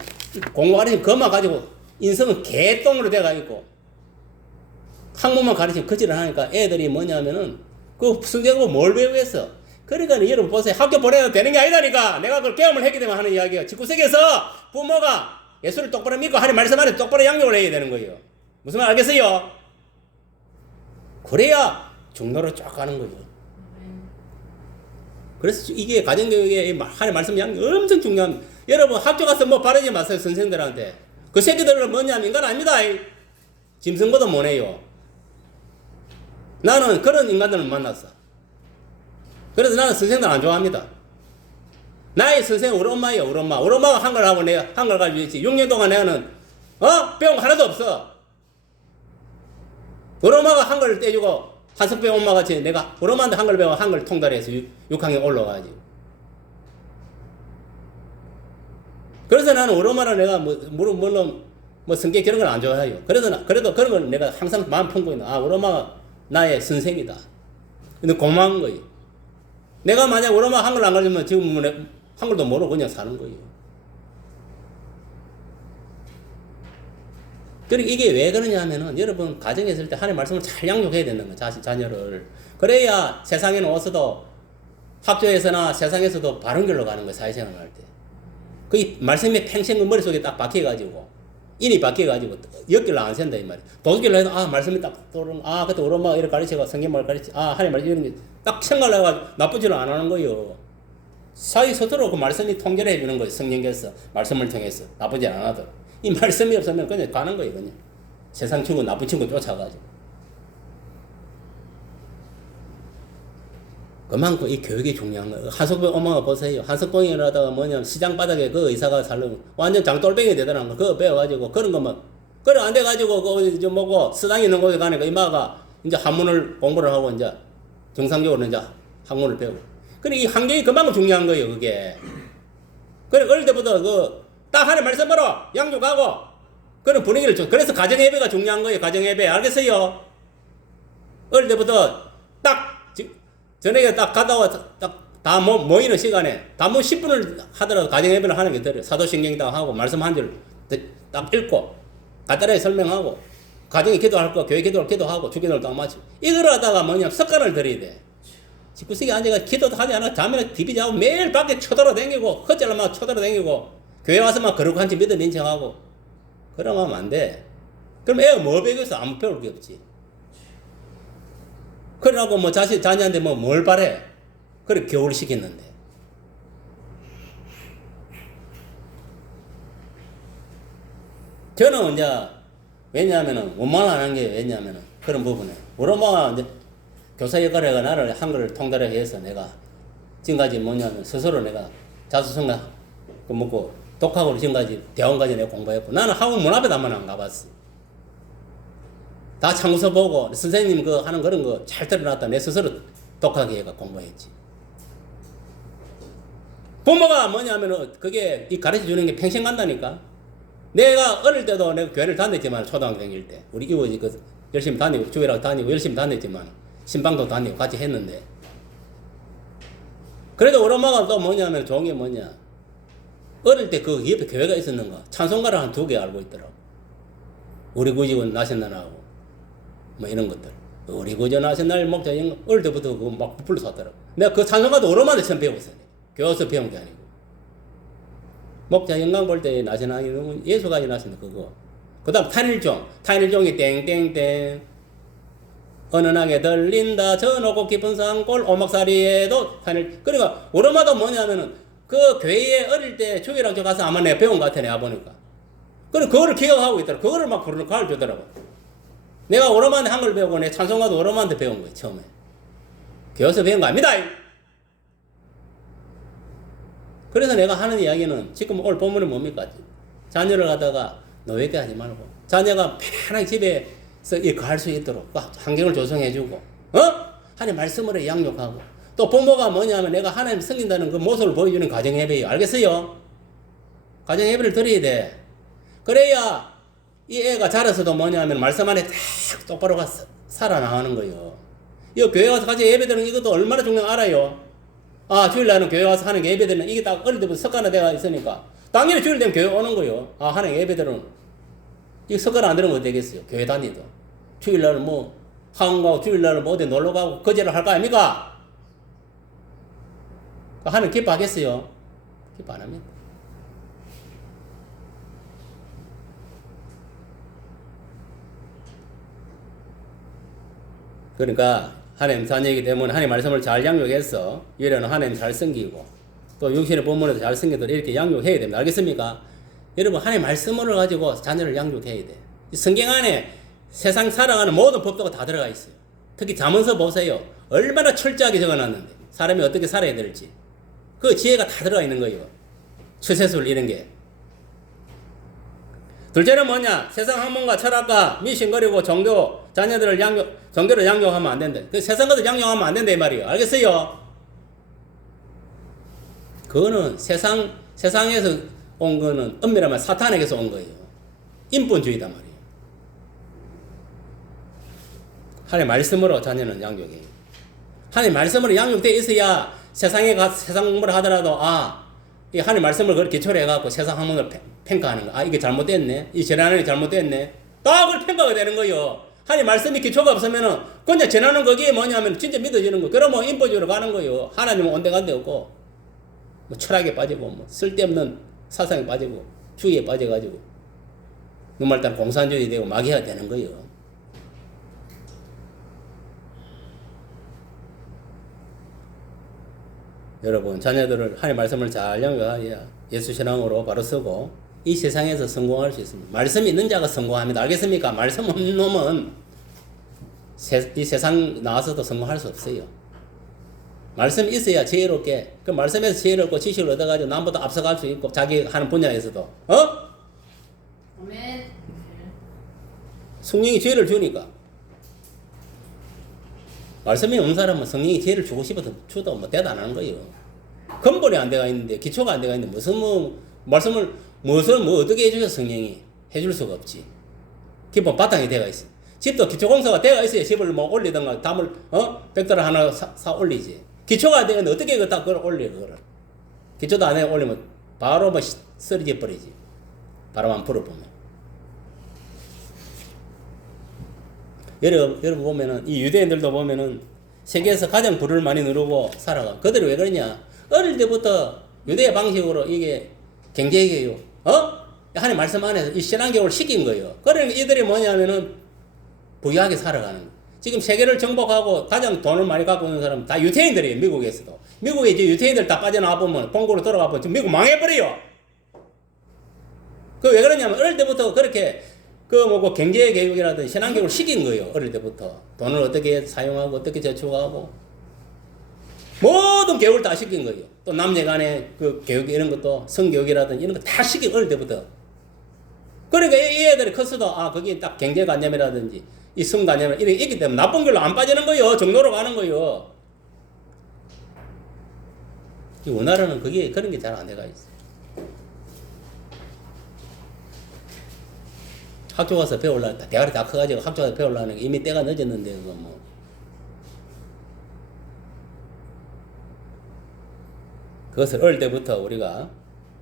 공부 가르치는 그것만 가지고 인성은 개똥으로 돼가 있고 학문만 가르치면 거지를 하니까 애들이 뭐냐 하면은 그 성적으로 뭘 배우겠어. 그러니까 여러분 보세요. 학교 보내도 되는 게 아니다니까. 내가 그걸 경험을 했기 때문에 하는 이야기예요. 집구석에서 부모가 예수를 똑바로 믿고 하나님 말씀 안에 똑바로 양육을 해야 되는 거예요. 무슨 말 알겠어요? 그래야 중로로 쫙 가는 거예요. 그래서 이게 가정교육에 하나님 말씀 양육 엄청 중요합니다. 여러분 학교 가서 뭐 바르지 마세요. 선생들한테. 그 새끼들은 뭐냐면 인간 아닙니다. 짐승보다 못해요. 나는 그런 인간들을 만났어. 그래서 나는 선생들 안 좋아합니다. 나의 선생은 우리 엄마예요. 우리 엄마. 우리 엄마가 한글 하고 내가 한글 가지고 있지. 6년 동안 내가는 배운 거 하나도 없어. 우리 엄마가 한글을 떼주고 한석배 엄마 같이 내가 우리 엄마한테 한글 배워 한글 통달해서 6학년 올라가지. 그래서 나는 우리 엄마를 내가 물론 성격 그런 걸 안 좋아해요. 그래도 그런 걸 내가 항상 마음 품고 있는 우리 엄마가 나의 선생이다. 근데 고마운 거예요. 내가 만약 우리 엄마 한글 안 가르치면 지금 한글도 모르고 그냥 사는 거예요. 그리고 이게 왜 그러냐 하면은 여러분 가정에 있을 때 하나님 말씀을 잘 양육해야 된다는 거예요. 자녀를. 그래야 세상에는 와서도 학교에서나 세상에서도 바른 길로 가는 거예요. 사회생활을 할 때. 그 말씀이 팽생 머릿속에 딱 박혀가지고 인이 박혀가지고 엮길로 안 샌다 이 말이에요. 도둑질로 해도 말씀이 딱 떠오르는 그때 우리 엄마가 이렇게 가르치고 성경말 가르치 하나님 말씀 이런 게 딱 생각을 해가지고 나쁘지는 안 하는 거예요. 사이 스스로 그 말씀이 통제를 해주는 거예요. 성경에서 말씀을 통해서 나쁘지 안 하도록. 이 말씀이 없으면 그냥 가는 거예요. 그냥 세상 친구 나쁜 친구 쫓아가지고. 그만큼 이 교육이 중요한 거예요. 한석봉 엄마가 보세요. 한석봉이를 하다가 뭐냐면 시장 바닥에 그 의사가 살려면 완전 장돌뱅이 되더라는 거. 그거 배워가지고 그런 것만 그래 안 돼가지고 그 뭐고 수당이 있는 곳에 가니까 이마가 이제 한문을 공부를 하고 이제 정상적으로 이제 학문을 배우고. 그래 이 환경이 그만큼 중요한 거예요. 그게. 그래 어릴 때부터 딱 하나님 말씀으로 양육하고 그런 분위기를 줘. 그래서 가정예배가 중요한 거예요. 가정예배 알겠어요? 어릴 때부터 딱 저녁에 딱 갔다 와 딱 다 모이는 시간에 다 10분을 하더라도 가정 예배를 하는 게 들어요. 사도신경도 하고 말씀 한 줄 딱 읽고 간단하게 설명하고 가정에 기도할 거 교회 기도하고 주기도를 딱 마치고 이걸 하다가 뭐냐 습관을 들여야 돼. 19세기 앉아가 기도도 하지 않아 자면에 디비자고 매일 밖에 쳐돌아다니고 헛잘만 쳐돌아다니고 교회 와서 막 거룩한 지 믿음 인정하고 그러면 안 돼. 그럼 애가 뭐 배우겠어? 아무 배울 게 없지. 그러라고 뭐 자녀한테 뭐 뭘 바래? 그래 교육을 시켰는데. 저는 이제 왜냐하면은 원망을 안 한 게 왜냐하면은 그런 부분에 우리 엄마가 이제 교사 역할을 해가 나를 한글을 통달하게 해서 내가 지금까지 뭐냐면 스스로 내가 자수성가 그 먹고 독학으로 지금까지 대학원까지 내가 공부했고 나는 학원 문 앞에도 한번 안 가봤어. 다 참고서 보고 선생님 그 하는 그런 거 잘 들어놨다 내 스스로 독하게 해가 공부했지. 부모가 뭐냐면은 그게 이 가르쳐 주는 게 평생 간다니까. 내가 어릴 때도 내가 교회를 다녔지만 초등학교 다닐 때 우리 이모지 그 열심히 다니고 주일학 다니고 열심히 다녔지만 신방도 다니고 같이 했는데 그래도 우리 엄마가 또 뭐냐면 좋은 게 뭐냐 어릴 때 그 옆에 교회가 있었는가 찬송가를 한 2개 알고 있더라고. 우리 구지군 나신날하고 뭐 이런 것들 우리 구지군 나신날 목자 이런 거 어릴 때부터 그거 막 불러서 왔더라고. 내가 그 찬송가도 우리 엄마한테 처음 배웠어. 교회에서 배운 게 아니고 목자 영광 볼 때 나시나니 예수가 나시는 그거. 그 다음 탄일종이 땡땡땡 은은하게 들린다 저 높고 깊은 산골 오막살이에도 탄일. 그러니까 오르마도 뭐냐면은 그 교회에 어릴 때 주일학교 가서 아마 내가 배운 것 같아 내가 보니까. 그래 그거를 기억하고 있더라. 그거를 막 부르는 가르쳐 주더라고. 내가 오르마한테 한글 배우고 내 찬송가도 오르마한테 배운 거예요 처음에. 교회에서 배운 거 아닙니다. 그래서 내가 하는 이야기는 지금 오늘 본문은 뭡니까? 자녀를 갖다가 노예게 하지 말고 자녀가 편하게 집에서 이거 할 수 있도록 환경을 조성해주고 하나님 말씀으로 양육하고 또 부모가 뭐냐면 내가 하나님 섬긴다는 그 모습을 보여주는 가정예배예요. 알겠어요? 가정예배를 드려야 돼. 그래야 이 애가 자라서도 뭐냐면 말씀 안에 딱 똑바로 살아나가는 거예요. 이 교회 와서 같이 예배 드리는 이것도 얼마나 중요한 알아요? 아, 주일날은 교회 와서 하는 게 예배 드리는 이게 딱 어릴 때부터 습관화되어 있으니까 당연히 주일 되면 교회 오는 거예요. 아, 하는 게 예배 드리는 이 습관 안 들으면 어떻게 되겠어요? 교회 다니도 주일날은 뭐 학원 가고 주일날은 뭐 어디 놀러 가고 거제를 할 거 아닙니까? 하는 기뻐하겠어요? 기뻐 안 합니다. 그러니까 하나님 자녀이기 때문에 하나님 말씀을 잘 양육해서 유래는 하나님 잘 섬기고 또 육신의 본문에도 잘 섬기도록 이렇게 양육해야 됩니다. 알겠습니까? 여러분 하나님 말씀을 가지고 자녀를 양육해야 돼. 성경 안에 세상 살아가는 모든 법도가 다 들어가 있어요. 특히 잠언서 보세요. 얼마나 철저하게 적어놨는데 사람이 어떻게 살아야 될지 그 지혜가 다 들어가 있는 거예요. 처세술 이런 게. 둘째는 뭐냐? 세상 학문과 철학과 미신거리고 종교 자녀들을 종교를 양육하면 안 된다. 그 세상 것을 양육하면 안 된다 이 말이에요. 알겠어요? 그거는 세상에서 온 거는 엄밀하면 사탄에게서 온 거예요. 인본주의다 말이에요. 하나님 말씀으로 자녀는 양육해요. 하나님 말씀으로 양육되어 있어야 세상에 가서 세상 공부를 하더라도 이 하나님 말씀을 그렇게 기초로 해갖고 세상 학문을 평가하는 거. 이게 잘못됐네. 이 재난이 잘못됐네. 다 그걸 평가가 되는 거예요. 하나님 말씀이 기초가 없으면은 그냥 재난은 거기에 뭐냐면 진짜 믿어지는 거. 그러면 인본주의로 가는 거예요. 하나님은 온데간데 없고 뭐 철학에 빠지고 뭐 쓸데없는 사상에 빠지고 주의에 빠져가지고 정말 딱 공산주의 되고 마귀가 되는 거예요. 여러분 자녀들을 하나님 말씀을 잘 양육하여 예수 신앙으로 바로 서고 이 세상에서 성공할 수 있습니다. 말씀이 있는 자가 성공합니다. 알겠습니까? 말씀 없는 놈은 이 세상 나와서도 성공할 수 없어요. 말씀이 있어야 지혜롭게 그 말씀에서 지혜를 얻고 지식을 얻어가지고 남보다 앞서갈 수 있고 자기 하는 분야에서도 아멘. 성령이 지혜를 주니까 말씀이 없는 사람은 성령이 지혜를 주고 싶어도 주도 뭐 대단한 거예요. 근본이 안 돼가 있는데 기초가 안 돼가 있는데 무슨 말씀을 무엇을 어떻게 해주셔 성령이 해줄 수가 없지. 기본 바탕이 돼가 있어. 집도 기초공사가 돼가 있어야 집을 뭐 올리든가 담을 벽돌을 하나 사 올리지. 기초가 되는데 어떻게 그걸 올려, 그거를. 기초도 안 해 올리면 바로 뭐 쓰러져 버리지. 바람만 불어보면. 여러분 보면은, 이 유대인들도 보면은, 세계에서 가장 불을 많이 누르고 살아가. 그들이 왜 그러냐? 어릴 때부터 유대의 방식으로 이게 경제교육, 하나님 말씀 안에서 이 신앙교육을 시킨 거예요. 그러니까 이들이 뭐냐면은, 부유하게 살아가는 거예요. 지금 세계를 정복하고 가장 돈을 많이 갖고 있는 사람은 다 유태인들이에요, 미국에서도. 미국에 이제 유태인들 다 빠져나와 보면, 본국으로 돌아가 보면, 미국 망해버려요. 그 왜 그러냐면, 어릴 때부터 그렇게, 그 경제 교육이라든 신앙 교육을 시킨 거예요, 어릴 때부터. 돈을 어떻게 사용하고, 어떻게 저축하고. 모든 교육을 다 시킨 거예요. 또 남녀 간의 그 교육 이런 것도, 성교육이라든 이런 거 다 시킨, 어릴 때부터. 그러니까 이 애들이 컸어도, 거기 딱 경제관념이라든지, 이 성관념, 이런 게 있기 때문에 나쁜 길로 안 빠지는 거예요. 정로로 가는 거예요. 우리나라는 그런 게 잘 안 돼가 있어요. 학교 가서 배우려면, 대가리 다 커가지고 학교 가서 배우려는 게 이미 때가 늦었는데, 그거 뭐. 그것을 어릴 때부터 우리가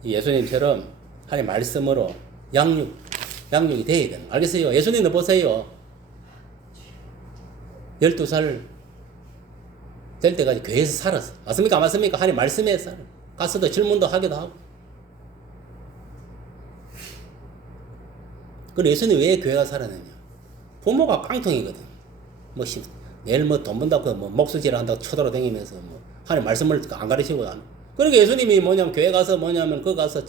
예수님처럼 하나님 말씀으로 양육이 돼야 되는. 알겠어요? 예수님도 보세요. 12살 될 때까지 교회에서 살았어. 맞습니까? 안 맞습니까? 하나님 말씀에 살아. 가서도 질문도 하기도 하고. 그래, 예수님 왜 교회가 살아났냐? 부모가 깡통이거든. 내일 돈 번다고 목수질 한다고 쳐돌아다니면서 하나님 말씀을 안 가르치고 안. 그러니까 예수님이 뭐냐면 교회 가서 뭐냐면 가서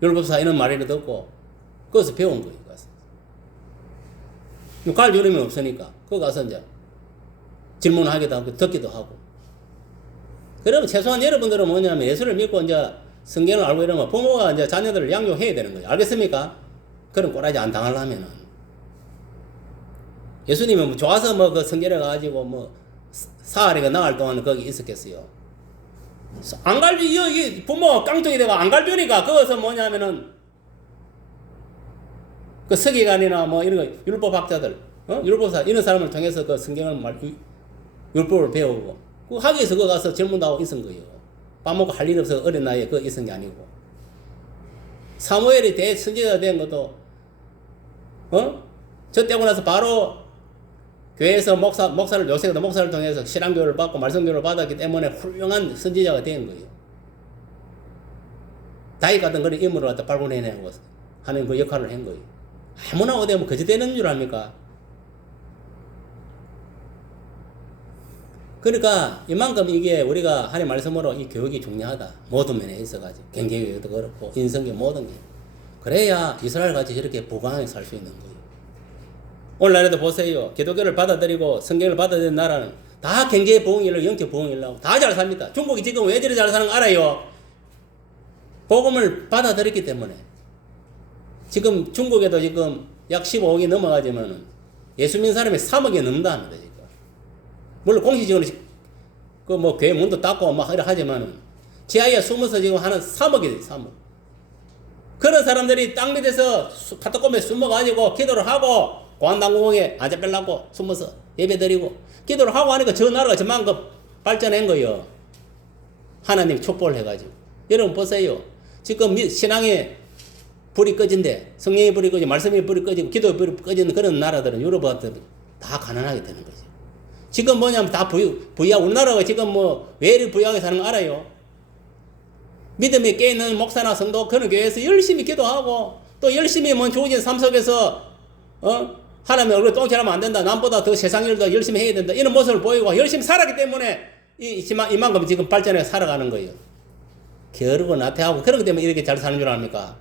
율법사 이런 말이라 듣고 거기서 배운 거예요. 가서. 갈 여름이 없으니까 거기 가서 이제 질문하기도 하고 듣기도 하고. 그러면 최소한 여러분들은 뭐냐면 예수를 믿고 이제 성경을 알고 이러면 부모가 이제 자녀들을 양육해야 되는 거예요. 알겠습니까? 그런 꼬라지 안 당하려면은. 예수님은 좋아서 그 성전에 가가지고 사흘이가 나흘 동안 거기 있었겠어요. 안 갈비, 이게 부모가 깡통이 되고 안 갈비니까 거기서 뭐냐면은 그 서기관이나 이런 거, 율법학자들, 율법사, 이런 사람을 통해서 그 성경을 율법을 배우고, 그 학교에서 거 가서 질문도 하고 있은 거예요. 밥 먹고 할 일 없어서 어린 나이에 그 있은 게 아니고. 사무엘이 대선지자가 된 것도, 저 떼고 나서 바로 교회에서 요새도 목사를 통해서 신앙교육을 받고 말씀교육을 받았기 때문에 훌륭한 선지자가 된 거예요. 다윗 같은 그런 인물을 갖다 발굴해내고 하는 그 역할을 한 거예요. 아무나 어디 하면 거지 되는 줄 압니까? 그러니까 이만큼 이게 우리가 하나님 말씀으로 이 교육이 중요하다. 모든 면에 있어가지고 경제교육도 그렇고 인성교육 모든 게. 그래야 이스라엘 같이 저렇게 부강하게 살 수 있는 거예요. 오늘날에도 보세요. 기독교를 받아들이고 성경을 받아들인 나라는 다 경제 부흥이라고 영적 부흥이라고 다 잘 삽니다. 중국이 지금 왜 저리 잘 사는 거 알아요? 복음을 받아들였기 때문에. 지금 중국에도 지금 약 15억이 넘어가지만은 예수 믿는 사람이 3억이 넘는다 합니다, 지금. 물론 공식적으로 교회 문도 닫고 하지만은 지하에 숨어서 지금 하는 3억이 3억. 그런 사람들이 땅 밑에서 카타콤에 숨어가지고 기도를 하고 공안당구공에 앉아빼려고 숨어서 예배드리고 기도를 하고 하니까 저 나라가 저만큼 발전한 거예요. 하나님이 촉복을 해가지고. 여러분 보세요. 지금 신앙의 불이 꺼진데, 성령의 불이 꺼지고 말씀의 불이 꺼지고 기도의 불이 꺼지는 그런 나라들은 유럽한테 다 가난하게 되는 거죠. 지금 뭐냐면 다 부유하고, 우리나라가 지금 왜 이렇게 부유하게 사는 거 알아요? 믿음에 깨있는 목사나 성도 그런 교회에서 열심히 기도하고 또 열심히 주어진 삶 속에서 하나님 얼굴에 똥칠하면 안 된다. 남보다 더 세상 일도 열심히 해야 된다. 이런 모습을 보이고 열심히 살았기 때문에 이만큼 지금 발전해 살아가는 거예요. 게으르고 나태하고 그렇기 때문에 이렇게 잘 사는 줄 압니까?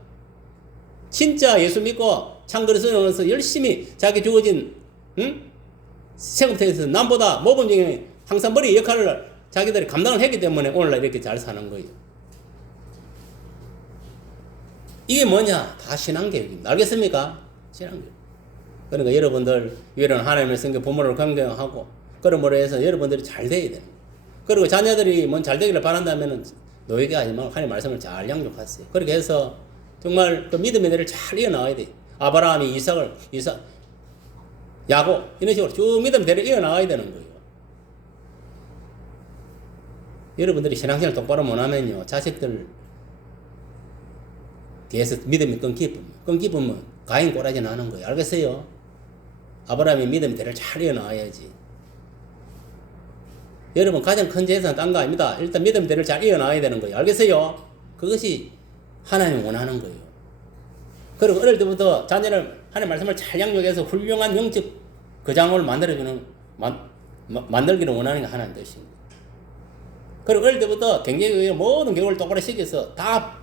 진짜 예수 믿고 참그리스도로서 열심히 자기 주어진 세금태에서 남보다 모범적인 항상 머리 역할을 자기들이 감당을 했기 때문에 오늘날 이렇게 잘 사는 거예요. 이게 뭐냐? 다 신앙교육입니다. 알겠습니까? 신앙교육. 그러니까 여러분들 위로는 하나님의 성경 부모를 경경하고 그러므로 해서 여러분들이 잘 돼야 되는 거예요. 그리고 자녀들이 잘 되기를 바란다면 노예가 아니면 하나님의 말씀을 잘 양육하세요. 그렇게 해서 정말 그 믿음의 대를 잘 이어나가야 돼요. 아브라함이 야곱 이런 식으로 쭉 믿음의 대를 이어나가야 되는 거예요. 여러분들이 신앙생활 똑바로 못하면요 자식들 뒤에서 믿음이 끊기면 가인 꼬라지 나는 거예요. 알겠어요? 아브라함이 믿음의 대를 잘 이어나와야지. 여러분 가장 큰 재산은 딴 거 아닙니다. 일단 믿음의 대를 잘 이어나와야 되는 거예요. 알겠어요? 그것이 하나님이 원하는 거예요. 그리고 어릴 때부터 자녀를 하나님 말씀을 잘 양육해서 훌륭한 영적 거장을 만들어주는 만들기를 원하는 게 하나님 뜻입니다. 그리고 어릴 때부터 경제의 모든 교육을 똑바로 시켜서 다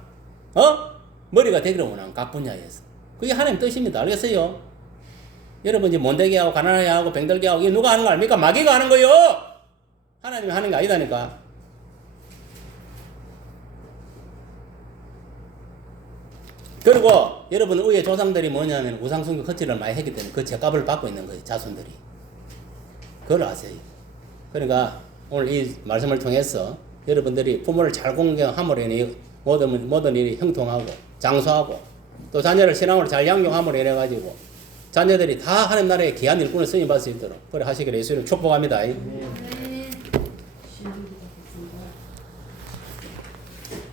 머리가 되기를 원하는 각 분야에서 그게 하나님 뜻입니다. 알겠어요? 여러분 이제 못되게 하고 가난하게 하고 병들게 하고 이게 누가 하는 거 아닙니까? 마귀가 하는 거요. 하나님이 하는 게 아니다니까. 그리고 여러분 우리의 조상들이 뭐냐면 우상숭배 거칠을 많이 했기 때문에 그 죄값을 받고 있는 거예요. 자손들이. 그걸 아세요. 그러니까 오늘 이 말씀을 통해서 여러분들이 부모를 잘 공경함으로 인해 모든 일이 형통하고 장수하고 또 자녀를 신앙으로 잘 양육함으로 인해 가지고 자녀들이 다 하나님 나라의 귀한 일꾼을 쓰임받을 수 있도록 그래 하시기를 예수님 축복합니다.